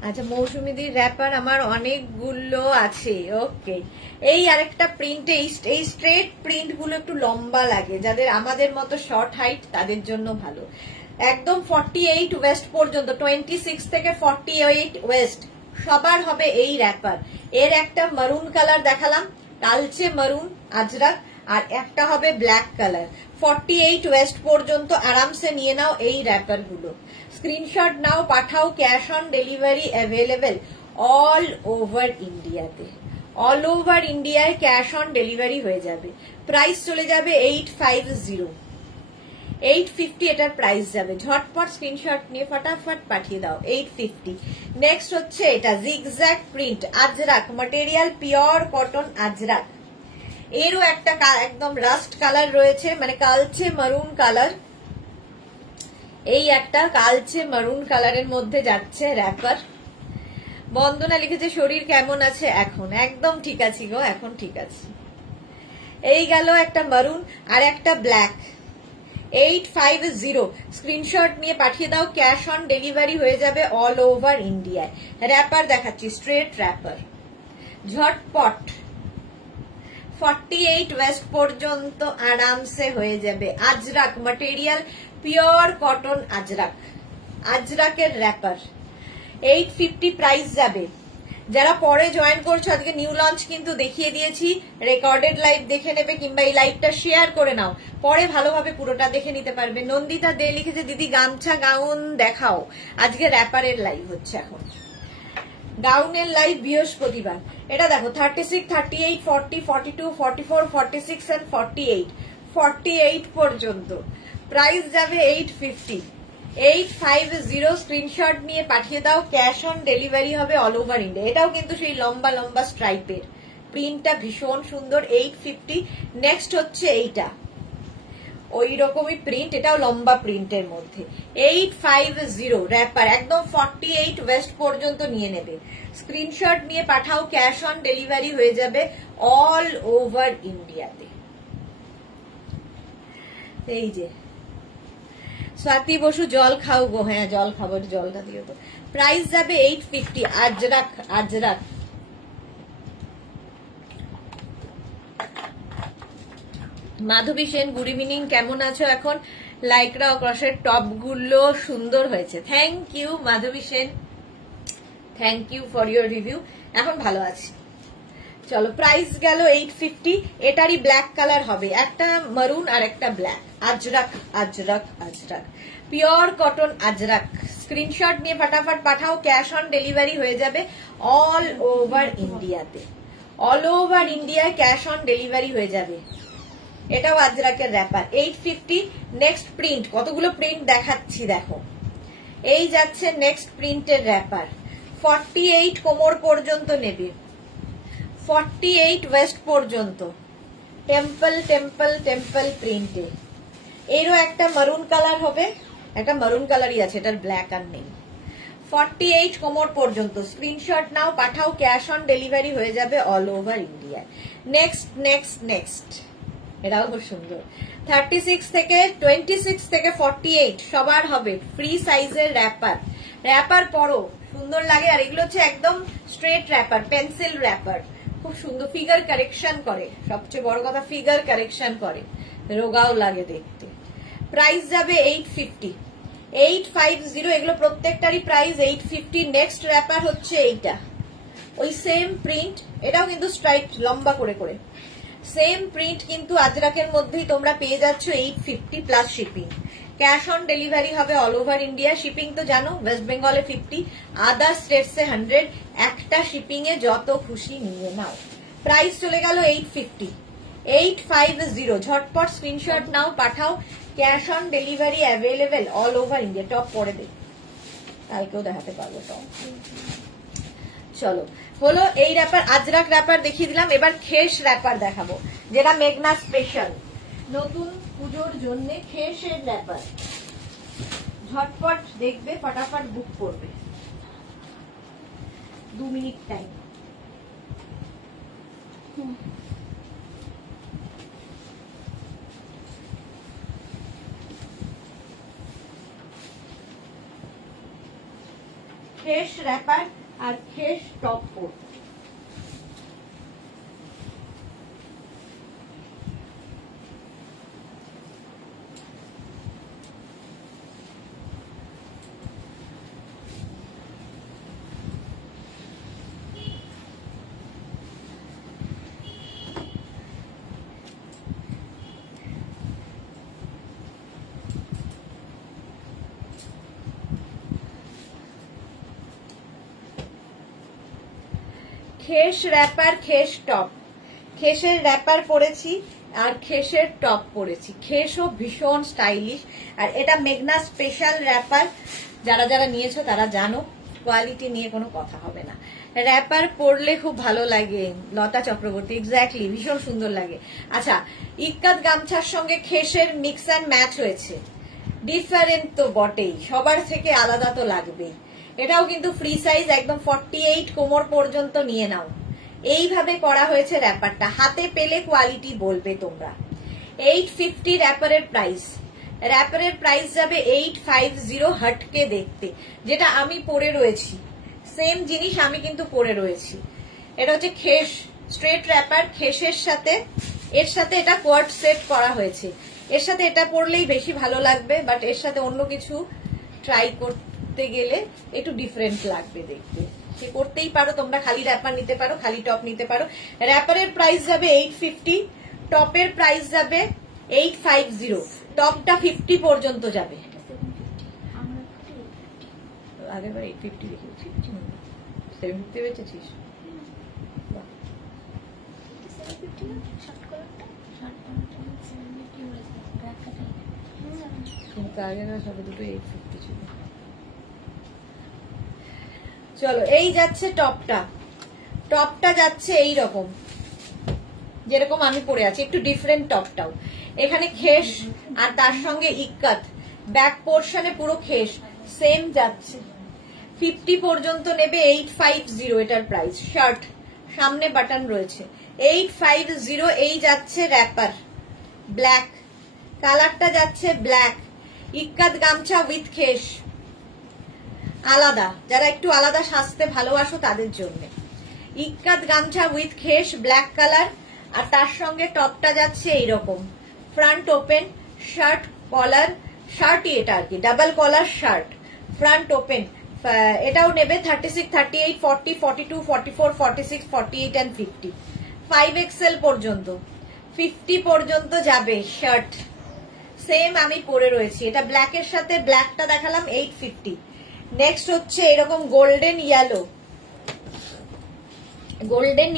আচ্ছা মৌসুমীদির র্যাপার আমার অনেকগুলো আছে। ওকে, এই আরেকটা প্রিন্ট, এই স্ট্রেট প্রিন্ট গুলো একটু লম্বা লাগে, যাদের আমাদের মতো শর্ট হাইট তাদের জন্য ভালো। একদম 48 ওয়েস্ট পর্যন্ত, 26 থেকে 48 ওয়েস্ট সবার হবে এই র্যাপার। এর একটা মারুন কালার দেখালাম, কালচে মারুন আজরাক, আর একটা হবে ব্ল্যাক কালার। 48 ওয়েস্ট পর্যন্ত আরামসে নিয়ে নাও এই র্যাপার গুলো। স্ক্রিনশট নাও, পাঠাও, cash on delivery available all over ইন্ডিয়াতে। অল ওভার ইন্ডিয়ায় ক্যাশ অন ডেলিভারি হয়ে যাবে। প্রাইস চলে যাবে 850, 850 এটার প্রাইস যাবে। ঝটপট স্ক্রিনশট নিয়ে ফটাফট পাঠিয়ে দাও, 850। নেক্সট হচ্ছে এটা zigzag print Ajrak, material pure cotton Ajrak. এরও একটা একদম রাস্ট কালার রয়েছে, মানে কালচে মারুন কালার। এই একটা কালচে মারুন কালারের মধ্যে যাচ্ছে র্যাপার। বন্দনা লিখেছে শরীর কেমন আছে এখন? একদম ঠিক আছি গো, এখন ঠিক আছে। এই গেল একটা মারুন আর একটা ব্ল্যাক। 850 স্ক্রিনশট নিয়ে পাঠিয়ে দাও, ক্যাশ অন ডেলিভারি হয়ে যাবে অল ওভার ইন্ডিয়ায়। র্যাপার দেখাচ্ছি, স্ট্রেট র্যাপার, ঝটপট 48 ওয়েস্ট পর্যন্ত আরামসে হয়ে যাবে। Ajrakh material pure cotton Ajrakh, আজরাকের র্যাপার। 850 প্রাইস যাবে। যারা পরে জয়েন করছো, আজকে নিউ লঞ্চ কিন্তু দেখিয়ে দিয়েছি, রেকর্ডেড লাইভ দেখে নেবে কিংবা এই লাইভটা শেয়ার করে নাও, পরে ভালোভাবে পুরোটা দেখে নিতে পারবে। নন্দিতা দে লিখেছে দিদি গামছা গাউন দেখাও, আজকে র্যাপারের লাইভ হচ্ছে এখন, গাউনের লাইভ বৃহস্পতিবার। এটা দেখো 36, 38, 40, 42, 44, 46 এন্ড 48, 48 পর্যন্ত প্রাইস যাবে 850, 850 স্ক্রিনশট নিয়ে পাঠিয়ে দাও, ক্যাশ অন ডেলিভারি হবে অল ওভার ইন্ডিয়া। এটাও কিন্তু সেই লম্বা লম্বা স্ট্রাইপের, প্রিন্টটা ভীষণ সুন্দর, 850। নেক্সট হচ্ছে এইটা, ওই রকমই প্রিন্ট, এটাও লম্বা প্রিন্টের মধ্যে, 850 র্যাপার, একদম 48 ওয়েস্ট পর্যন্ত নিয়ে নেবে। স্ক্রিনশট নিয়ে পাঠাও, ক্যাশ অন ডেলিভারি হয়ে যাবে অল ওভার ইন্ডিয়াতে। এই যে স্বাতি বসু জল খাও গো, হ্যাঁ জল খাবো, জলটা দিও তো। প্রাইস যাবে 850, আজরাক, আজরাক। মাধবী সেন গুড ইভিনিং, কেমন আছো এখন? লাইকরা ক্রসের টপ গুলো সুন্দর হয়েছে, thank you Madhabi Sen, thank you for your review. এখন ভালো আছি। চলো প্রাইস গেল 850। এটারই ব্ল্যাক কালার হবে, একটা মারুন আর একটা black. Ajrak Ajrak Ajrak, pure cotton Ajrak. Screenshot নিয়ে ফটাফট পাঠাও, ক্যাশ অন ডেলিভারি হয়ে যাবে অল ওভার ইন্ডিয়াতে। অল ওভার ইন্ডিয়ায় ক্যাশ অন ডেলিভারি হয়ে যাবে। এটাও আজরাকের র্যাপার, 850। নেক্সট প্রিন্ট, কতগুলো প্রিন্ট দেখাচ্ছি দেখো। এই যাচ্ছে নেক্সট প্রিন্টের র্যাপার, 48 কোমর পর্যন্ত নেবে, 48 ওয়েস্ট পর্যন্ত, টেম্পল টেম্পল টেম্পল প্রিন্টে। এরও একটা মারুন কালার হবে, একটা মারুন কালারই আছে, এটার ব্ল্যাক আর নেই। 48 কোমর পর্যন্ত, স্ক্রিনশট নাও পাঠাও, ক্যাশ অন ডেলিভারি হয়ে যাবে অল ওভার ইন্ডিয়ায়। নেক্সট নেক্সট নেক্সট, এটাও খুব সুন্দর, 36 থেকে 26 থেকে 48 সবার হবে ফ্রি সাইজের র্যাপার। র্যাপার পরো, সুন্দর লাগে। আর এগুলো হচ্ছে একদম স্ট্রেট র্যাপার, পেন্সিল র্যাপার, খুব সুন্দর, ফিগার কারেকশন করে, সবচেয়ে বড় কথা ফিগার কারেকশন করে, রোগাও লাগে দেখতে। প্রাইস যাবে 850, 850। এগুলো প্রত্যেকটারই প্রাইস 850। নেক্সট র্যাপার হচ্ছে এইটা, ওই সেম প্রিন্ট, এটাও কিন্তু স্ট্রাইপ লম্বা করে করে, সেম প্রিন্ট কিন্তু আজরাকের মধ্যেই তোমরা পেয়ে যাচ্ছ 850 plus shipping. Cash on delivery হবে অল ওভার ইন্ডিয়া। শিপিং তো জানো, ওয়েস্ট বেঙ্গলে 50, আদার স্টেটসে 100। একটা শিপিং এ যত খুশি নিয়ে নাও। প্রাইস চলে গেল 850, 850। ঝটপট স্ক্রিনশট নাও পাঠাও, cash on delivery available all over India. Top পরে দেখ, কালকেও দেখাতে পারবো টপ। চলো হলো এই র্যাপার, আজরাক র্যাপার দেখিয়ে দিলাম। এবার খেস র্যাপার দেখাবো, যেটা মেঘনা স্পেশাল, নতুন পুজোর জন্য খেসের র্যাপার। ঝটপট দেখবে, ফটাফট বুক করবে, 2 মিনিট টাইম। খেস র্যাপার আর khes top coat. Khes wrapper, khes top. খেসের র্যাপার পরেছি আর খেসের টপ পরেছি। খেসও ভীষণ স্টাইলিশ, আর এটা মেঘনা স্পেশাল র্যাপার। যারা যারা নিয়েছো তারা জানো, কোয়ালিটি নিয়ে কোনো কথা হবে না। র্যাপার পরলে খুব ভালো লাগে, লতা চক্রবর্তী, এক্স্যাক্টলি, ভীষণ সুন্দর লাগে। আচ্ছা, ইক্কাত গামছার সঙ্গে খেসের মিক্স অ্যান্ড ম্যাচ হয়েছে, ডিফারেন্ট তো বটেই, সবার থেকে আলাদা তো লাগবেই। এটাও কিন্তু ফ্রি সাইজ, একদম 48 কোমর পর্যন্ত নিয়ে নাও। এইভাবে করা হয়েছে র্যাপারটা, হাতে পেলে কোয়ালিটি বলবে তোমরা। 850 র্যাপারের প্রাইস। র্যাপারের প্রাইস যাবে 850 হটকে দেখতে, যেটা আমি পরে রয়েছি, সেম জিনিস আমি কিন্তু পরে রয়েছি। এটা হচ্ছে খেস স্ট্রেট র্যাপার, খেসের সাথে এর সাথে এটা কোয়ার্ড সেট করা হয়েছে। এর সাথে এটা পরলেই বেশি ভালো লাগবে, বাট এর সাথে অন্য কিছু ট্রাই করতে গেলে একটু ডিফারেন্ট লাগবে দেখতে। সে করতেই পারো তোমরা, খালি র্যাপার নিতে পারো, খালি টপ নিতে পারো। র্যাপারের প্রাইস যাবে 850, টপের প্রাইস যাবে 850। টপটা 50 পর্যন্ত যাবে। আগেরবার 850 দেখেছি, 750 বেচেছিস। আগেরবার সবে দুটো 850 ছিল। চলো এই যাচ্ছে টপটা, টপটা যাচ্ছে এই রকম, যেরকম আমি পরে আছি, একটু ডিফারেন্ট টপটাও। এখানে খেস আর তার সঙ্গে ইক্কাত, ব্যাক পোর্শনে পুরো খেস সেম যাচ্ছে। 50 পর্যন্ত নেবে, 850 এটার প্রাইস। শার্ট সামনে বাটন রয়েছে, 850। এই যাচ্ছে র্যাপার, ব্ল্যাক কালারটা যাচ্ছে, ব্ল্যাক ইক্কাত গামছা উইথ খেস, আলাদা, যারা একটু আলাদা সাজতে ভালোবাসো তাদের জন্য। Ikat gamchha with khes, black colour, আর তার সঙ্গে টপটা যাচ্ছে এইরকম, ফ্রন্ট ওপেন, শার্ট কলার, শার্টই এটা আর কি, double collar shirt, front open. এটাও নেবে 36, 38, 40, 42, 44, 46, 48 and 50। 5XL পর্যন্ত, 50 পর্যন্ত যাবে শার্ট। সেম আমি পরে রয়েছি, এটা ব্ল্যাকের সাথে ব্ল্যাকটা দেখালাম 850। নেক্সট হচ্ছে এরকম গোল্ডেন ইয়েলো, গোল্ডেন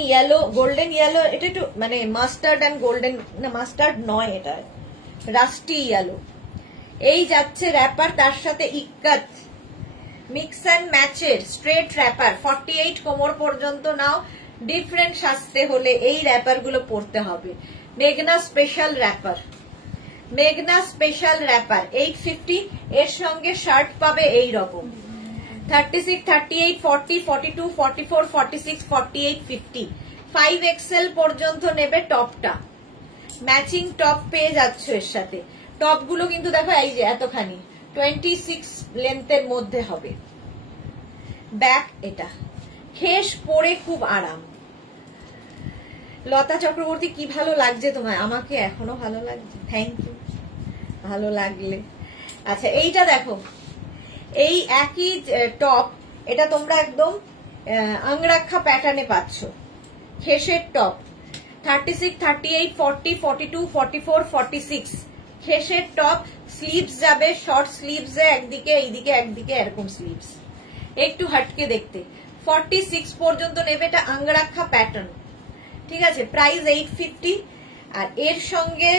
ইয়েলো, এটা একটু মানে মাস্টার্ড অ্যান্ড গোল্ডেন, না মাস্টার্ড নয়, এটা রাস্টি ইয়েলো। এই যাচ্ছে র্যাপার, তার সাথে ইক্কাত মিক্স অ্যান্ড ম্যাচের স্ট্রেট র্যাপার, 48 কোমর পর্যন্ত নাও। ডিফারেন্ট সাজতে হলে এই র্যাপার গুলো পরতে হবে। মেঘনা স্পেশাল র্যাপার, মেঘনা স্পেশাল র্যাপার 850। এর সঙ্গে শার্ট পাবে এই রকম 36, 38, 40, 42, 44, 46, 48, 50। 5XL পর্যন্ত নেবে টপটা, ম্যাচিং টপ পেয়ে যাচ্ছ এর সাথে। টপ গুলো কিন্তু দেখো এই যে এতখানি 26 লেন্থের মধ্যে হবে। ব্যাক এটা, খেস পরে খুব আরাম। লতা চক্রবর্তী, কি ভালো লাগছে তোমায়? আমাকে এখনো ভালো লাগছে, থ্যাংক ইউ, ভালো লাগলে। আচ্ছা এইটা দেখো, এই একই টপ, এটা তোমরা একদম আংরাক্ষা প্যাটার্নে পাচ্ছ, খেসের টপ 36, 38, 40, 42, 44, 46 খেসের টপ। স্লিভস যাবে শর্ট স্লিভস, একদিকে এইদিকে একদিকে এরকম স্লিভস, একটু হাটকে দেখতে। 46 পর্যন্ত নেবে, এটা আংরাক্ষা প্যাটার্ন, ঠিক আছে। প্রাইস 850। আর এর সঙ্গে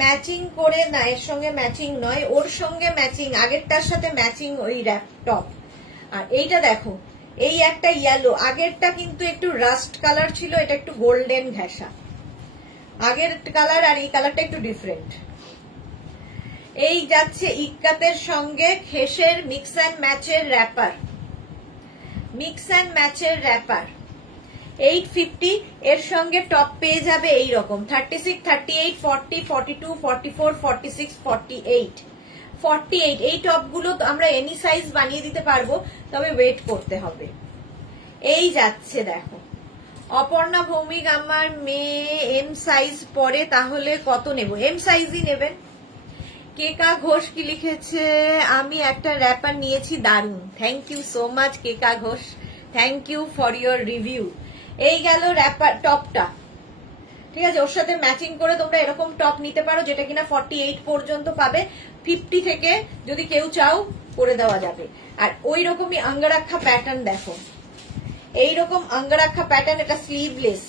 ম্যাচিং করে, না এর সঙ্গে ম্যাচিং নয়, ওর সঙ্গে ম্যাচিং, আগেরটার সাথে ম্যাচিং ওই র্যাপ টপ। আর এইটা দেখো, এই একটা ইয়েলো, আগেরটা কিন্তু একটু রাস্ট কালার ছিল, এটা একটু গোল্ডেন ঘেঁষা, আগের কালার আর এই কালারটা একটু ডিফারেন্ট। এই যাচ্ছে ইক্কাতের সঙ্গে খেসের মিক্স অ্যান্ড ম্যাচের র্যাপার, মিক্স অ্যান্ড ম্যাচের র্যাপার 850। এর সঙ্গে টপ পেয়ে যাবে এই রকম 36, 38, 40, 42, 44, 46, 48, 48। এই টপ গুলো আমরা এনি সাইজ বানিয়ে দিতে পারবো, তবে ওয়েট করতে হবে। এই যাচ্ছে দেখো অপর্ণা ভৌমিক, আমার মেয়ে এম সাইজ পরে, তাহলে কত নেব? এম সাইজই নেবেন। কেকা ঘোষ কি লিখেছে, আমি একটা র্যাপার নিয়েছি, দারুন, thank you so much Keka Ghosh, thank you for your review. এই গেল র্যাপার টপটা, ঠিক আছে। ওর সাথে ম্যাচিং করে তোমরা এরকম টপ নিতে পারো, যেটা কিনা 48 পর্যন্ত পাবে। 50 থেকে যদি কেউ চাও করে দেওয়া যাবে। আর ওই রকমই আঙ্গারাক্ষা প্যাটার্ন দেখো, এইরকম আঙ্গারাক্ষা প্যাটার্ন, এটা স্লিভলেস,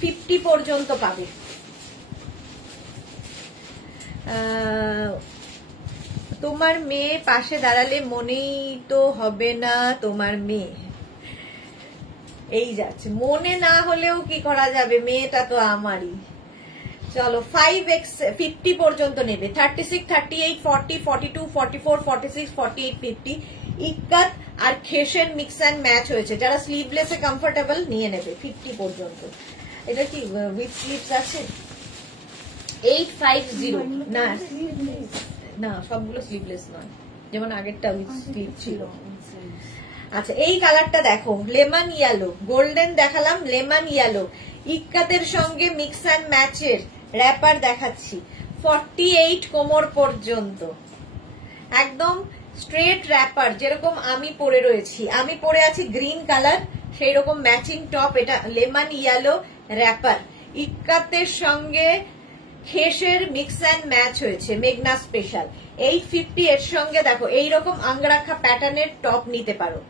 50 পর্যন্ত পাবে। তোমার মেয়ে পাশে দাঁড়ালে মনেই তো হবে না তোমার মেয়ে। এই যাচ্ছে, মনে না হলেও কি করা যাবে, মেয়েটা তো আমারই। চলো 5x 50 পর্যন্ত নেবে, 36, 38, 40, 42, 44, 46, 48, 50। ইক্কাত আর খেসের মিক্স অ্যান্ড ম্যাচ হয়েছে, যারা স্লিভলেসে কমফোর্টেবল নিয়ে নেবে 50 পর্যন্ত। এটা কি উইথ স্লিভস আছে? 850 না, না সবগুলো স্লিভলেস নয়, যেমন আগেরটা উইথ স্লিভ ছিল। আচ্ছা এই কালারটা দেখো, লেমন ইয়েলো, গোল্ডেন দেখালাম, লেমন ইয়েলো, ইক্কাতের সঙ্গে মিক্স অ্যান্ড ম্যাচের র্যাপার দেখাচ্ছি, 48 কোমর পর্যন্ত, একদম স্ট্রেট র্যাপার, যেরকম আমি পরে রয়েছি। আমি পরে আছি গ্রিন কালার, সেই রকম ম্যাচিং টপ, এটা লেমন ইয়েলো র্যাপার, ইক্কাতের সঙ্গে খেসের মিক্স অ্যান্ড ম্যাচ হয়েছে, মেঘনা স্পেশাল 850। এর সঙ্গে দেখো এইরকম আঙ্গরাখা প্যাটার্নের টপ নিতে পারো।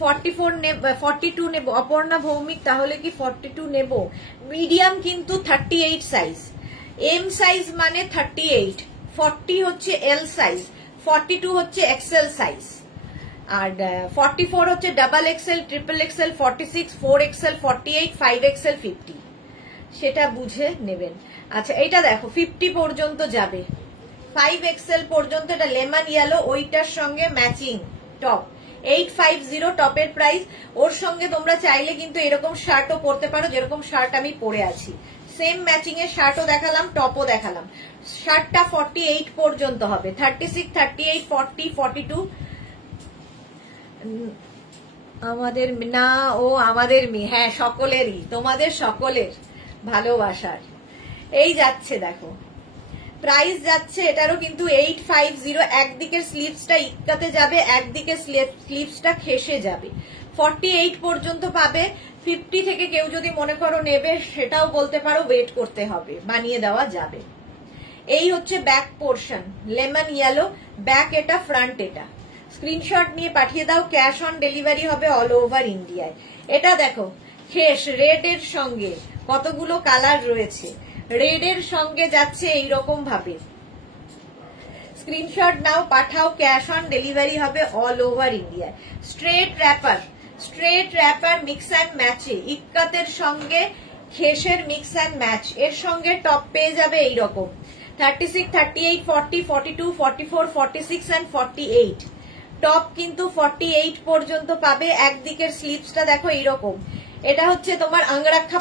42 নেব অপর্ণা ভৌমিক, তাহলে কি 42 নেব? মিডিয়াম কিন্তু 38 সাইজ, এম সাইজ মানে 38, 40 হচ্ছে এল সাইজ, 42 হচ্ছে এক্সেল সাইজ, আর 44 হচ্ছে double XL, triple Excel, 46, 4XL, 48, 5XL, 50, সেটা বুঝে নেবেন। আচ্ছা এইটা দেখো 50 পর্যন্ত যাবে, 5XL পর্যন্ত, এটা লেমন ইয়েলো, ওইটার সঙ্গে ম্যাচিং টপ 850 টপের প্রাইস। ওর সঙ্গে তোমরা চাইলে কিন্তু এরকম শার্টও পরতে পারো, যেরকম শার্ট আমি পরে আছি, সেম ম্যাচিং এর শার্টও দেখালাম, টপও দেখালাম। শার্টটা 48 পর্যন্ত হবে, 36, 38, 40, 42। আমাদের না, ও আমাদের মেয়ে, হ্যাঁ সকলেরই, তোমাদের সকলের ভালোবাসার। এই যাচ্ছে দেখো প্রাইস যাচ্ছে এটারও কিন্তু 850। একদিকের স্লিভসটা ইক্কাতে যাবে, একদিকে স্লিভসটা খেসে যাবে। 48 পর্যন্ত পাবে। 50 থেকে কেউ যদি মনে করো নেবে সেটাও বলতে পারো, ওয়েট করতে হবে, বানিয়ে দেওয়া যাবে। এই হচ্ছে back portion, lemon yellow back, এটা ফ্রন্ট, এটা স্ক্রিনশট নিয়ে পাঠিয়ে দাও। ক্যাশ অন ডেলিভারি হবে অল ওভার ইন্ডিয়ায়। এটা দেখো খেস রেড এর সঙ্গে, কতগুলো কালার রয়েছে, রেড এর সঙ্গে যাচ্ছে এইরকম ভাবে। স্ক্রিনশট নাও, পাঠাও, ক্যাশ অন ডেলিভারি হবে অল ওভার ইন্ডিয়ায়। স্ট্রেট র্যাপার মিক্স অ্যান্ড ম্যাচে, ইক্কাতের সঙ্গে খেসের মিক্স অ্যান্ড ম্যাচ, এর সঙ্গে টপ পেয়ে যাবে এইরকম 36, 38, 40, 42, 44, 46 অ্যান্ড 48। টপ কিন্তু 48 পর্যন্ত পাবে। একদিকের স্লিভসটা দেখো এইরকম, এটা হচ্ছে তোমার আঙ্গরাক্ষা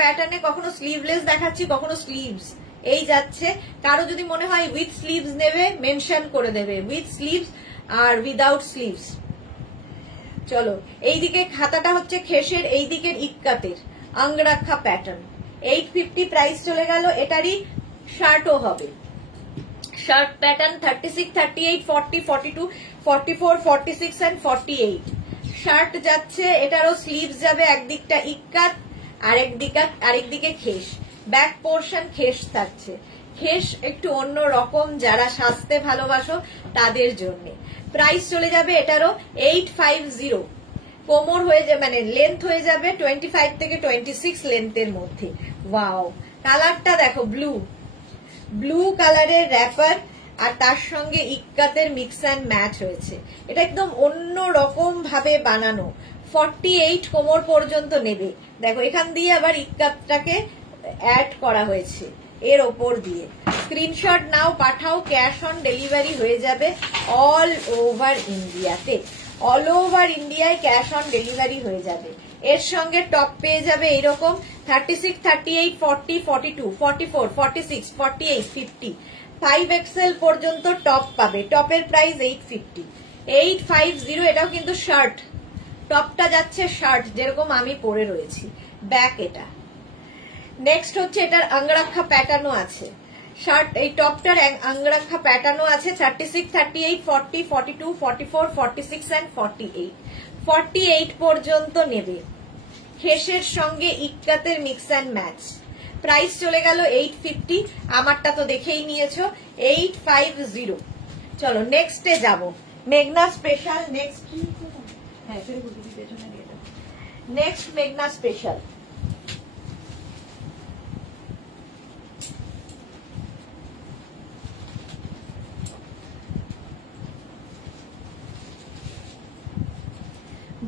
প্যাটার্নে, কখনো স্লিভলেস দেখাচ্ছি, কখনো স্লিভস। এই যাচ্ছে, কারো যদি মনে হয় উইথ স্লিভস নেবে মেনশন করে দেবে, উইথ স্লিভস আর উইদাউট স্লিভস। চলো, এইদিকে খাতাটা হচ্ছে খেসের, এই দিকের ইক্কাতের আঙ্গরাক্ষা প্যাটার্ন। 850 প্রাইস চলে গেল। এটারই শার্টও হবে, শার্ট প্যাটার্ন 36, 38, 40, 42, 44, 46 and 48। শার্ট যাচ্ছে, এটারও স্লিভস যাবে, একদিকটা ইক্কাত আরেকদিকে খেস। ব্যাক পোর্শন খেস থাকছে। খেস একটু অন্য রকম, যারা সাজতে ভালোবাসো তাদের জন্য। প্রাইস চলে যাবে এটারও 850। কোমর হয়ে যাবে, মানে লেন্থ হয়ে যাবে 25 থেকে 26 লেন্থের মধ্যে। ওয়াও, কালারটা দেখো, ব্লু কালারের র্যাপার আর তার সঙ্গে ইক্কাতের মিক্স অ্যান্ড ম্যাচ হয়েছে। এটা একদম অন্য রকম ভাবে বানানো। 48 কোমর পর্যন্ত নেবে। দেখো এখান দিয়ে আবার ইক্কাতটাকে অ্যাড করা হয়েছে এর ওপর দিয়ে। স্ক্রিনশট নাও, পাঠাও, ক্যাশ অন ডেলিভারি হয়ে যাবে অল ওভার ইন্ডিয়াতে। অল ওভার ইন্ডিয়ায় ক্যাশ অন ডেলিভারি হয়ে যাবে। এর সঙ্গে টপ পেয়ে যাবে এইরকম 36, 38, 40, 42, 44, 46, 48, 50। 5XL পর্যন্ত টপ পাবে। টপের প্রাইস 850। 850। এটাও কিন্তু শার্ট, টপটা যাচ্ছে শার্ট, যেরকম আমি পরে রয়েছি। ব্যাক এটা। নেক্সট হচ্ছে এটার আঙ্গরাক্ষা প্যাটার্নও আছে। শার্ট, এই টপটার আঙ্গরাক্ষা প্যাটার্নও আছে। 36, 38, 40, 42, 44, 46 and 48। 48 পর্যন্ত নেবে। খেসের সঙ্গে ইক্কাতের মিক্স অ্যান্ড ম্যাচ। প্রাইস চলে গেল 850। আমারটা তো দেখেই নিয়েছো, 850। চলো নেক্সটে যাব, মেঘনা স্পেশাল। নেক্সট মেঘনা স্পেশাল।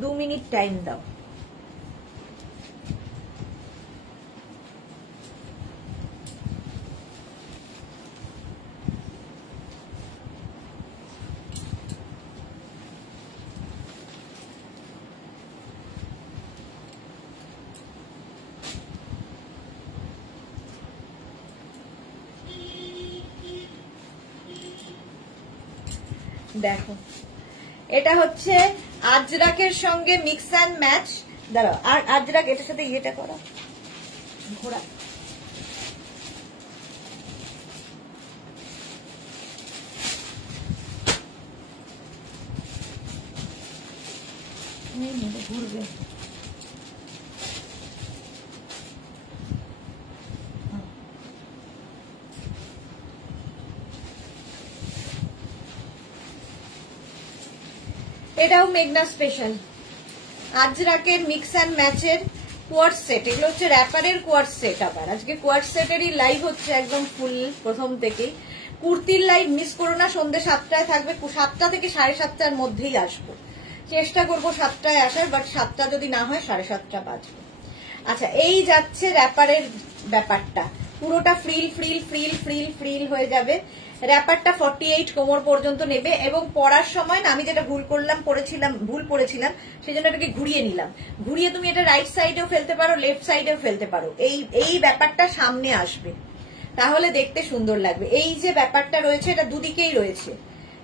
দু মিনিট টাইম দাও। দেখো এটা হচ্ছে আজরাকের সঙ্গে মিক্স অ্যান্ড ম্যাচ। দাঁড়াও, আর আজরাক এটার সাথে ইয়েটা করো, ঘোড়া। ঘুরবে। এটাও মেঘনা স্পেশাল, আজরাকের মিক্স অ্যান্ড ম্যাচের কোয়ার্স সেট। এগুলো হচ্ছে র্যাপারের কোয়ার্স সেট। আবার আজকে কোয়ার্স সেটেরই লাইভ হচ্ছে একদম ফুল প্রথম থেকেই। কুর্তির লাইভ মিস করো না, সন্ধ্যে 7টায় থাকবে। 7টা থেকে 7:30টার মধ্যেই আসবো, চেষ্টা করবো 7টায় আসার, বাট 7টা যদি না হয় 7:30 বাজবে। আচ্ছা, এই যাচ্ছে র্যাপারের ব্যাপারটা, পুরোটা ফ্রিল হয়ে যাবে। র্যাপারটা 48 কোমর পর্যন্ত নেবে। এবং পরার সময় না, আমি যেটা ভুল পড়েছিলাম, সেই জন্য এটাকে ঘুরিয়ে নিলাম। ঘুরিয়ে তুমি এটা রাইট সাইডেও ফেলতে পারো, লেফট সাইডেও ফেলতে পারো। এই ব্যাপারটা সামনে আসবে, তাহলে দেখতে সুন্দর লাগবে। এই যে ব্যাপারটা রয়েছে, এটা দুদিকেই রয়েছে,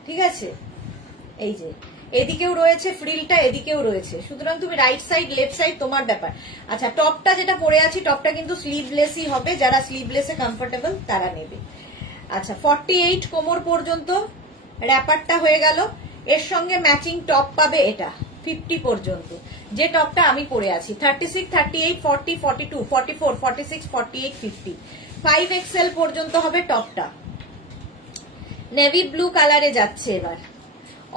ঠিক আছে? এই যে এদিকেও রয়েছে ফ্রিলটা, এদিকেও রয়েছে, সুতরাং তুমি রাইট সাইড লেফট সাইড তোমার ব্যাপার। আচ্ছা, টপটা যেটা পরে আছি টপটা কিন্তু স্লিভলেসই হবে, যারা স্লিভলেসে কমফোর্টেবল তারা নেবে। আচ্ছা, 48 কোমর পর্যন্ত র্যাপারটা হয়ে গেল। এর সঙ্গে ম্যাচিং টপ পাবে এটা 50 পর্যন্ত, যে টপটা আমি পরে আছি। 36, 38, 40, 42, 44, 46, 48, 50, 5XL পর্যন্ত হবে টপটা। নেভি ব্লু কালারে যাচ্ছে এবার,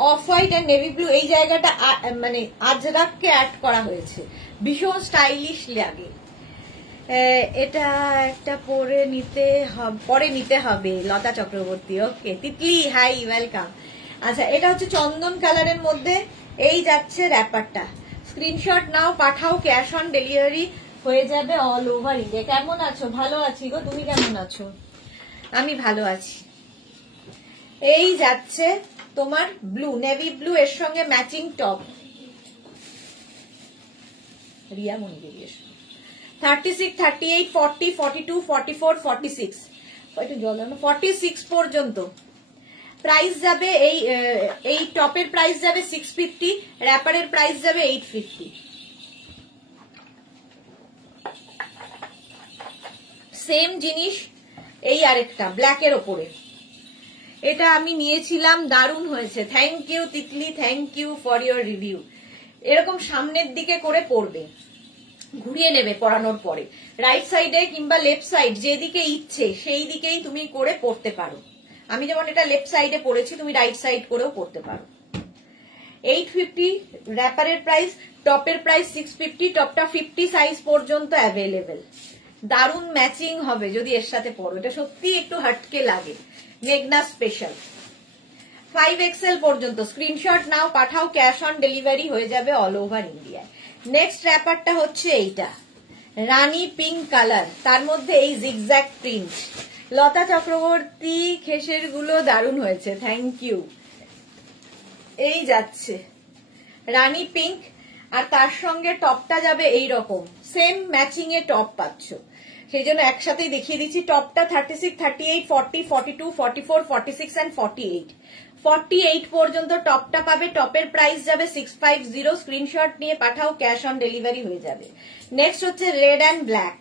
off white and navy blue. এই জায়গাটা মানে আজরাককে অ্যাড করা হয়েছে, ভীষণ স্টাইলিশ লাগে। এটা একটা পরে নিতে হবে Lata Chakraborty. Okay Titli, hi welcome. আচ্ছা, এটা হচ্ছে চন্দন কালারের মধ্যে, এই যাচ্ছে র্যাপারটা। স্ক্রিনশট নাও, পাঠাও, ক্যাশ অন ডেলিভারি হয়ে যাবে অল ওভার ইন্ডিয়া। কেমন আছো? ভালো আছি গো, তুমি কেমন আছো? আমি ভালো আছি। এই যাচ্ছে তোমার ব্লু, নেভি ব্লু, এর সঙ্গে ম্যাচিং টপ। রিয়া মনি বেরিয়ে 36, 38, 40, 42, 44, 46, 46 পর্যন্ত প্রাইস যাবে। এই টপের প্রাইস যাবে 650, র্যাপারের প্রাইস যাবে 850। সেম জিনিস এই আরেকটা ব্ল্যাকের ওপরে, এটা আমি নিয়েছিলাম, দারুণ হয়েছে। Thank you Titli, thank you for your review. এরকম সামনের দিকে করে পরবে, ঘুরিয়ে নেবে পরানোর পরে, রাইট সাইডে কিংবা লেফট সাইড, যেদিকে ইচ্ছে সেই দিকেই তুমি করে পরতে পারো। আমি যেমন এটা লেফট সাইডে পরেছি, তুমি রাইট সাইড করেও পরতে পারো। 850 র্যাপারের প্রাইস, টপের প্রাইস 650, টপটা 50 সাইজ পর্যন্ত অ্যাভেলেবেল। দারুণ ম্যাচিং হবে যদি এর সাথে পরো, এটা সত্যি একটু হাটকে লাগে। মেঘনা স্পেশাল 5XL পর্যন্ত। স্ক্রিনশট নাও, পাঠাও, ক্যাশ অন ডেলিভারি হয়ে যাবে অল ওভার ইন্ডিয়ায়। নেক্সট র্যাপারটা হচ্ছে এইটা, রানী পিঙ্ক কালার, তার মধ্যে এই জিগজ্যাগ প্রিন্ট। লতা চক্রবর্তী, খেসের গুলো দারুণ হয়েছে, থ্যাংক ইউ। এই যাচ্ছে রানী পিঙ্ক, আর তার সঙ্গে টপটা যাবে এই রকম, সেম ম্যাচিং এ টপ পাচ্ছ, সেই জন্য একসাথেই দেখিয়ে দিচ্ছি। টপটা 36, 38, 40, 42, 44, 46 and 48, 48 পর্যন্ত টপটা পাবে। টপের প্রাইস যাবে 650, স্ক্রিনশট নিয়ে পাঠাও, ক্যাশ অন ডেলিভারি হয়ে যাবে। নেক্সট হচ্ছে red and black,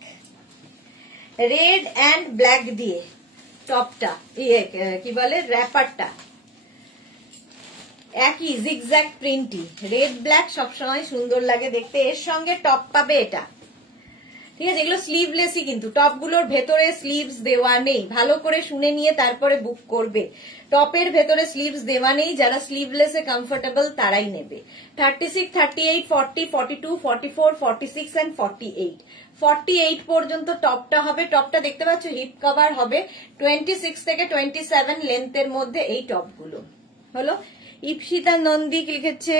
red and black দিয়ে টপটা, কি বলে র্যাপারটা একই জিগজ্যাগ প্রিন্টই, রেড ব্ল্যাক সবসময় সুন্দর লাগে দেখতে। এর সঙ্গে টপ পাবে এটা, ঠিক আছে? এগুলো স্লিভলেসই, কিন্তু টপগুলোর ভেতরে স্লিভস দেওয়া নেই, ভালো করে শুনে নিয়ে তারপরে বুক করবে। টপের ভেতরে স্লিভস দেওয়া নেই, যারা স্লিভলেসে কমফোর্টেবল তারাই নেবে। 36, 38, 40, 42, 44, 46 and 48, 48 পর্যন্ত টপটা হবে। টপটা দেখতে পাচ্ছ হিপ কভার হবে, 26 থেকে 27 লেন্থের মধ্যে এই টপগুলো হলো। ইপসিতা নন্দী লিখেছে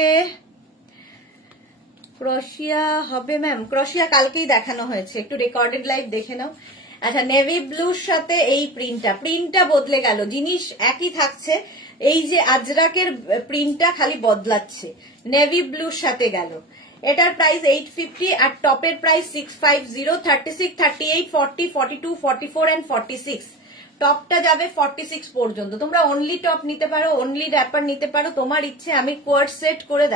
ক্রোশিয়া হবে ম্যাম, ক্রোশিয়া কালকেই দেখানো হয়েছে, একটু রেকর্ডেড লাইভ দেখে নাও। আচ্ছা, নেভি ব্লুর সাথে এই প্রিন্টটা বদলে গেল, জিনিস একই থাকছে, এই যে আজরাকের প্রিন্টটা খালি বদলাচ্ছে, নেভি ব্লুর সাথে গেল। এটার প্রাইস 850 আর টপের প্রাইস 650। 36, 38, 40, 42, 44 and 46, টপটা যাবে 46 পর্যন্ত। তোমরা অনলি টপ নিতে পারো, অনলি র্যাপার নিতে পারো, তোমার ইচ্ছে। আমি কোয়ার্ড সেট করে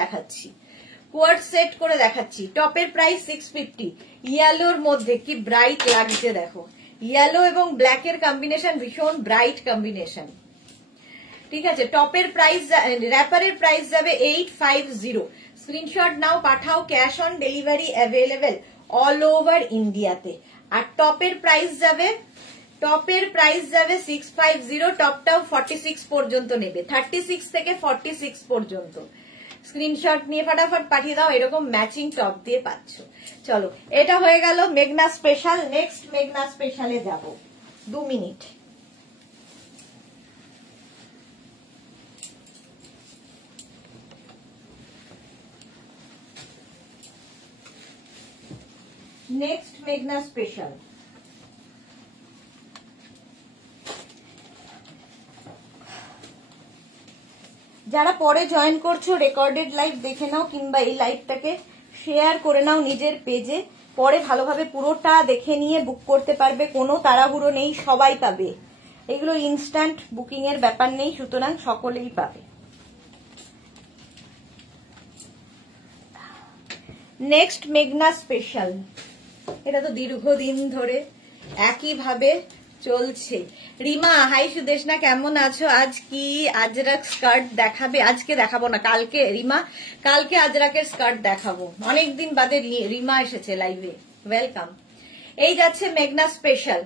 দেখাচ্ছি, টপের প্রাইস 650। ইয়েলোর মধ্যে কি ব্রাইট লাগছে দেখো, ইয়েলো এবং ব্ল্যাক এর কম্বিনেশন ভীষণ ব্রাইট কম্বিনেশন, ঠিক আছে? টপের প্রাইস, র্যাপারের প্রাইস যাবে 850, স্ক্রিনশট নাও, পাঠাও, cash on delivery available all over ইন্ডিয়াতে। আর টপের প্রাইস যাবে 650, টপটাও 46 পর্যন্ত নেবে, 36 থেকে 46 পর্যন্ত। স্ক্রিনশট নিয়ে ফটাফট পাঠিয়ে দাও, এরকম ম্যাচিং টপ দিয়ে পাচ্ছ। চলো, এটা হয়ে গেল মেঘনা স্পেশাল। নেক্সট মেঘনা স্পেশালে যাব, 2 মিনিট। নেক্সট মেঘনা স্পেশাল, যারা পরে জয়েন করছো রেকর্ডেড লাইভ দেখে নাও, কিংবা এই লাইভটাকে শেয়ার করে নাও নিজের পেজে, পরে ভালোভাবে পুরোটা দেখে নিয়ে বুক করতে পারবে, কোনো তাড়াহুড়ো নেই, সবাই পাবে। এগুলো ইনস্ট্যান্ট বুকিং এর ব্যাপার নেই, সুতরাং সকলেই পাবে। নেক্সট মেঘনা স্পেশাল, এটা তো দীর্ঘদিন ধরে একইভাবে চলছে। রিমা হাই সুদেশনা, কেমন আছো? আজ কি আজরাক স্কার্ট দেখাবে? আজকে দেখাবো না, কালকে। রিমা কালকে আজরাকের স্কার্ট দেখাবো, অনেকদিন বাদে রিমা এসেছে লাইভে, ওয়েলকাম। এই যাচ্ছে মেঘনা স্পেশাল,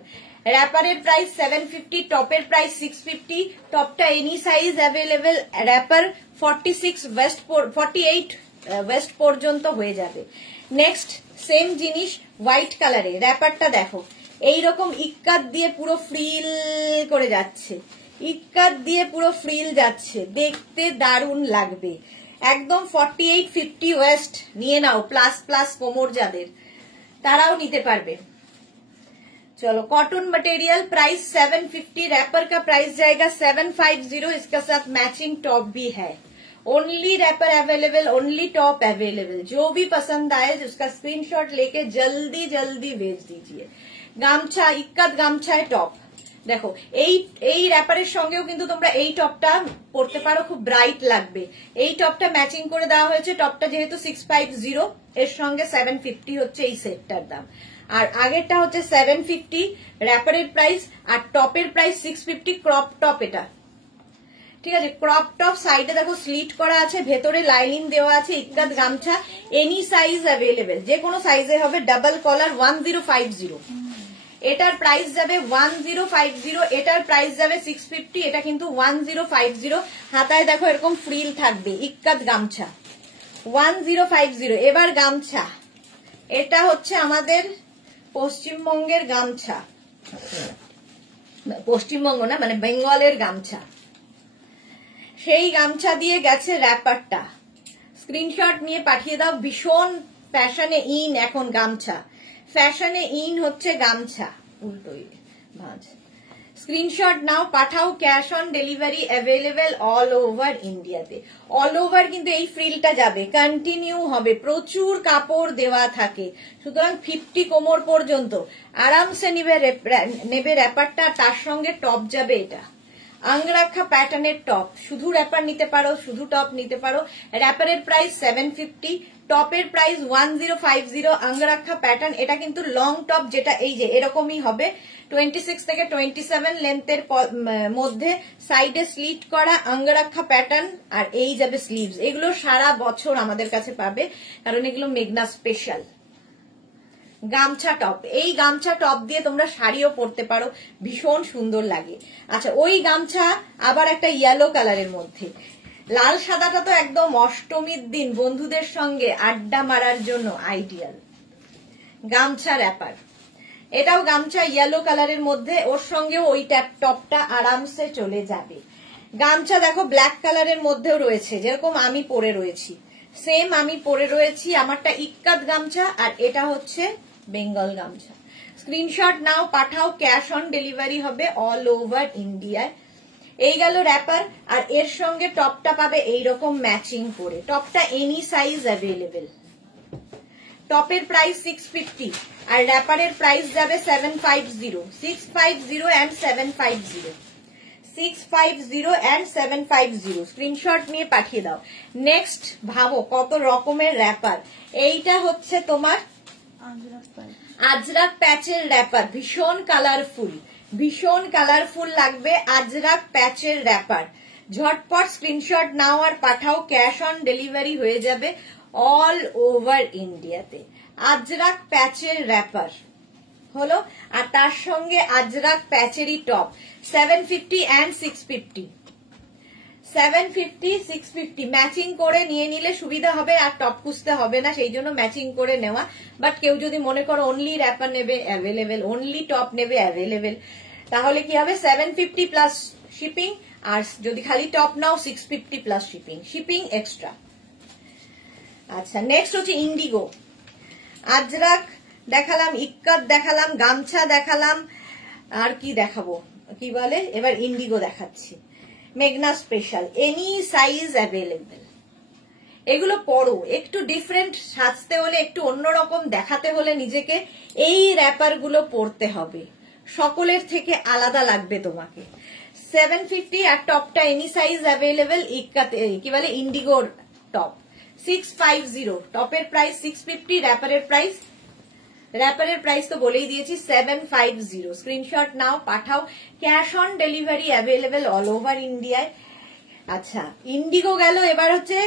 র্যাপারের প্রাইস 750, টপের প্রাইস 650, টপটা any size available, wrapper 48 waist পর্যন্ত হয়ে যাবে। নেক্সট সেম জিনিস হোয়াইট কালারে, র্যাপারটা দেখো এইরকম ইক্কাত দিয়ে পুরো ফ্রিল করে যাচ্ছে, ইক্কাত দিয়ে পুরো ফ্রিল যাচ্ছে, দেখতে দারুণ লাগবে একদম। 48-50 ওয়েস্ট নিয়ে নাও, প্লাস প্লাস কোমর যাদের তারাও নিতে পারবে। चलो कॉटन मटेरियल, प्राइस 750, रैपर का प्राइस जाएगा 750, इसके साथ मैचिंग टॉप भी है। Only wrapper available, only top available, जो भी पसंद आए उसका स्क्रीनशॉट लेके जल्दी जल्दी भेज दीजिए। गामछा, इक्कत गामछाয় টপ দেখো, এই র‍্যাপারের সঙ্গেও কিন্তু তোমরা এই টপটা পরতে পারো, খুব ব্রাইট লাগবে। এই টপটা ম্যাচিং করে দেওয়া হয়েছে, টপটা যেহেতু 650, এর সঙ্গে 750 হচ্ছে এই সেটটার দাম। আর আগেরটা হচ্ছে 750 র‍্যাপারের প্রাইস, আর টপের প্রাইস 650, ক্রপ টপ এটা, ঠিক আছে। ক্রপ টপ, সাইডে দেখো স্লিট করা আছে, ভেতরে লাইনিং দেওয়া আছে, ইক্কাত গামছা, এনি সাইজ অ্যাভেলেবেল, যে কোনো সাইজে হবে, ডাবল কলার, 1050। এটার প্রাইস যাবে 1050, এটার প্রাইস যাবে 650, এটা কিন্তু 1050। হাতায় দেখো এরকম ফ্রিল থাকবে, ইক্কাত গামছা 1050। এবার গামছা, এটা হচ্ছে আমাদের পশ্চিমবঙ্গের গামছা, পশ্চিমবঙ্গ না মানে বেঙ্গলের গামছা, সেই গামছা দিয়ে গেছে র্যাপারটা। স্ক্রিনশট নিয়ে পাঠিয়ে দাও, ভীষণ ফ্যাশনে ইন এখন গামছা, ফ্যাশনে ইন হচ্ছে গামছা, উল্টোই ভাঁজ। স্ক্রিনশট নাও, পাঠাও, cash on delivery available all over ইন্ডিয়াতে। অল ওভার কিন্তু এই ফ্রিলটা যাবে, কন্টিনিউ হবে, প্রচুর কাপড় দেওয়া থাকে, সুতরাং 50 কোমর পর্যন্ত আরামসে নেবে র্যাপারটা, তার সঙ্গে টপ যাবে। এটা আঙ্গরাখা প্যাটার্নের টপ, শুধু র্যাপার নিতে পারো, শুধু টপ নিতে পারো। র্যাপারের প্রাইস 750, টপের প্রাইস 1050, আঙ্গরাখা প্যাটার্ন। এটা কিন্তু লং টপ, যেটা এই যে এরকমই হবে, 26 থেকে 27 লেন্থের মধ্যে, সাইডে স্লিট করা, আঙ্গরাখা প্যাটার্ন, আর এই যাবে স্লিভস। এগুলো সারা বছর আমাদের কাছে পাবে, কারণ এগুলো মেঘনা স্পেশাল। গামছা টপ, এই গামছা টপ দিয়ে তোমরা শাড়িও পরতে পারো, ভীষণ সুন্দর লাগে। আচ্ছা, ওই গামছা আবার একটা ইয়েলো কালারের মধ্যে, লাল সাদাটা তো একদম অষ্টমীর দিন বন্ধুদের সঙ্গে আড্ডা মারার জন্য আইডিয়াল। গামছা র্যাপার, এটাও গামছা ইয়েলো কালারের মধ্যে, ওর সঙ্গেও ওই টপটা আরামসে চলে যাবে। গামছা দেখো ব্ল্যাক কালারের মধ্যেও রয়েছে, যেরকম আমি পরে রয়েছি, সেম আমি পরে রয়েছি। আমারটা ইক্কাত গামছা, আর এটা হচ্ছে বেঙ্গল গামছা। স্ক্রিনশট নাও, পাঠাও, ক্যাশ অন ডেলিভারি হবে অল ওভার ইন্ডিয়ায়। এই গেল র্যাপার, আর এর সঙ্গে টপটা পাবে এইরকম ম্যাচিং করে, টপটা এনি সাইজ অ্যাভেলেবেল। টপের প্রাইস 650, আর র্যাপারের প্রাইস যাবে 750, 650 and 750, 650 and 750। স্ক্রিনশট নিয়ে পাঠিয়ে দাও। নেক্সট ভাবো কত রকমের র্যাপার, এইটা হচ্ছে তোমার আজরাক প্যাচের র্যাপার, ভীষণ কালারফুল, ভীষণ কালারফুল লাগবে আজরাক প্যাচের র্যাপার। ঝটপট স্ক্রিনশট নাও আর পাঠাও, ক্যাশ অন ডেলিভারি হয়ে যাবে অল ওভার ইন্ডিয়াতে। আজরাক প্যাচের র্যাপার হলো, আর তার সঙ্গে আজরাক প্যাচেরই টপ, 750 and 650, 750 650 ম্যাচিং করে নিয়ে নিলে সুবিধা হবে, আর টপ খুঁজতে হবে না, সেই জন্য ম্যাচিং করে নেওয়া। বাট কেউ যদি মনে করো অনলি র্যাপার নেবে অ্যাভেলেবেল, অনলি টপ নেবে অ্যাভেলেবেল, তাহলে কি হবে 750 প্লাস শিপিং, আর যদি খালি টপ নাও 650 প্লাস শিপিং, শিপিং এক্সট্রা। আচ্ছা, নেক্সট হচ্ছে ইন্ডিগো। আজরাক দেখালাম, ইক্কাত দেখালাম, গামছা দেখালাম, আর কি দেখাবো, কি বলে, এবার ইন্ডিগো দেখাচ্ছি। মেঘনা স্পেশাল, এনি সাইজ অ্যাভেলেবেল। এগুলো পরো, একটু ডিফারেন্ট সাজতে হলে, একটু অন্যরকম দেখাতে হলে নিজেকে, এই র্যাপার গুলো পরতে হবে, সকলের থেকে আলাদা লাগবে তোমাকে। 750, আর টপটা এনি সাইজ অ্যাভেলেবেল, ইক্কাতে কি বলে ইন্ডিগোর টপ, 650, টপের প্রাইস 650, র্যাপারের প্রাইস তো বলেই দিয়েছি 750। স্ক্রিনশট নাও, পাঠাও। Cash on delivery available all over ইন্ডিয়ায়। আচ্ছা, ইন্ডিগো গেল, এবার হচ্ছে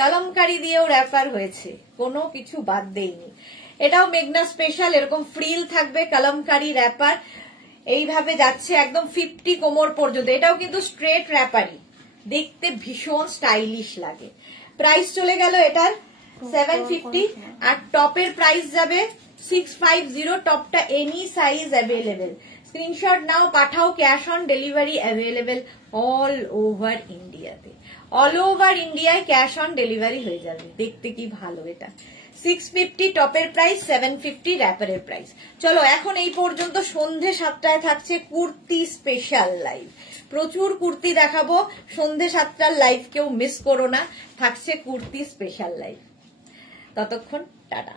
কালামকারি দিয়েও র্যাপার হয়েছে, কোনো কিছু বাদ দেয়নি। এটাও মেঘনা স্পেশাল, এরকম ফ্রিল থাকবে, কালামকারি র্যাপার এইভাবে যাচ্ছে একদম 50 কোমর পর্যন্ত। এটাও কিন্তু স্ট্রেট র্যাপারই, দেখতে ভীষণ স্টাইলিশ লাগে। প্রাইস চলে গেল এটার 750, আর টপের প্রাইস যাবে 650। টপটা এনি সাইজ অ্যাভেলেবেল। স্ক্রিনশট নাও, পাঠাও। Cash on delivery available all over ইন্ডিয়াতে, অল ওভার ইন্ডিয়ায় ক্যাশ অন ডেলিভারি হয়ে যাবে। দেখতে কি ভালো, এটা 650 টপের প্রাইস, 750 র্যাপারের প্রাইস। চলো এখন এই পর্যন্ত। সন্ধে 7টায় থাকছে কুর্তি স্পেশাল লাইভ, প্রচুর কুর্তি দেখাবো। সন্ধে 7টার লাইভ কেউ মিস করো না, থাকছে কুর্তি স্পেশাল লাইভ। ততক্ষণ টাটা।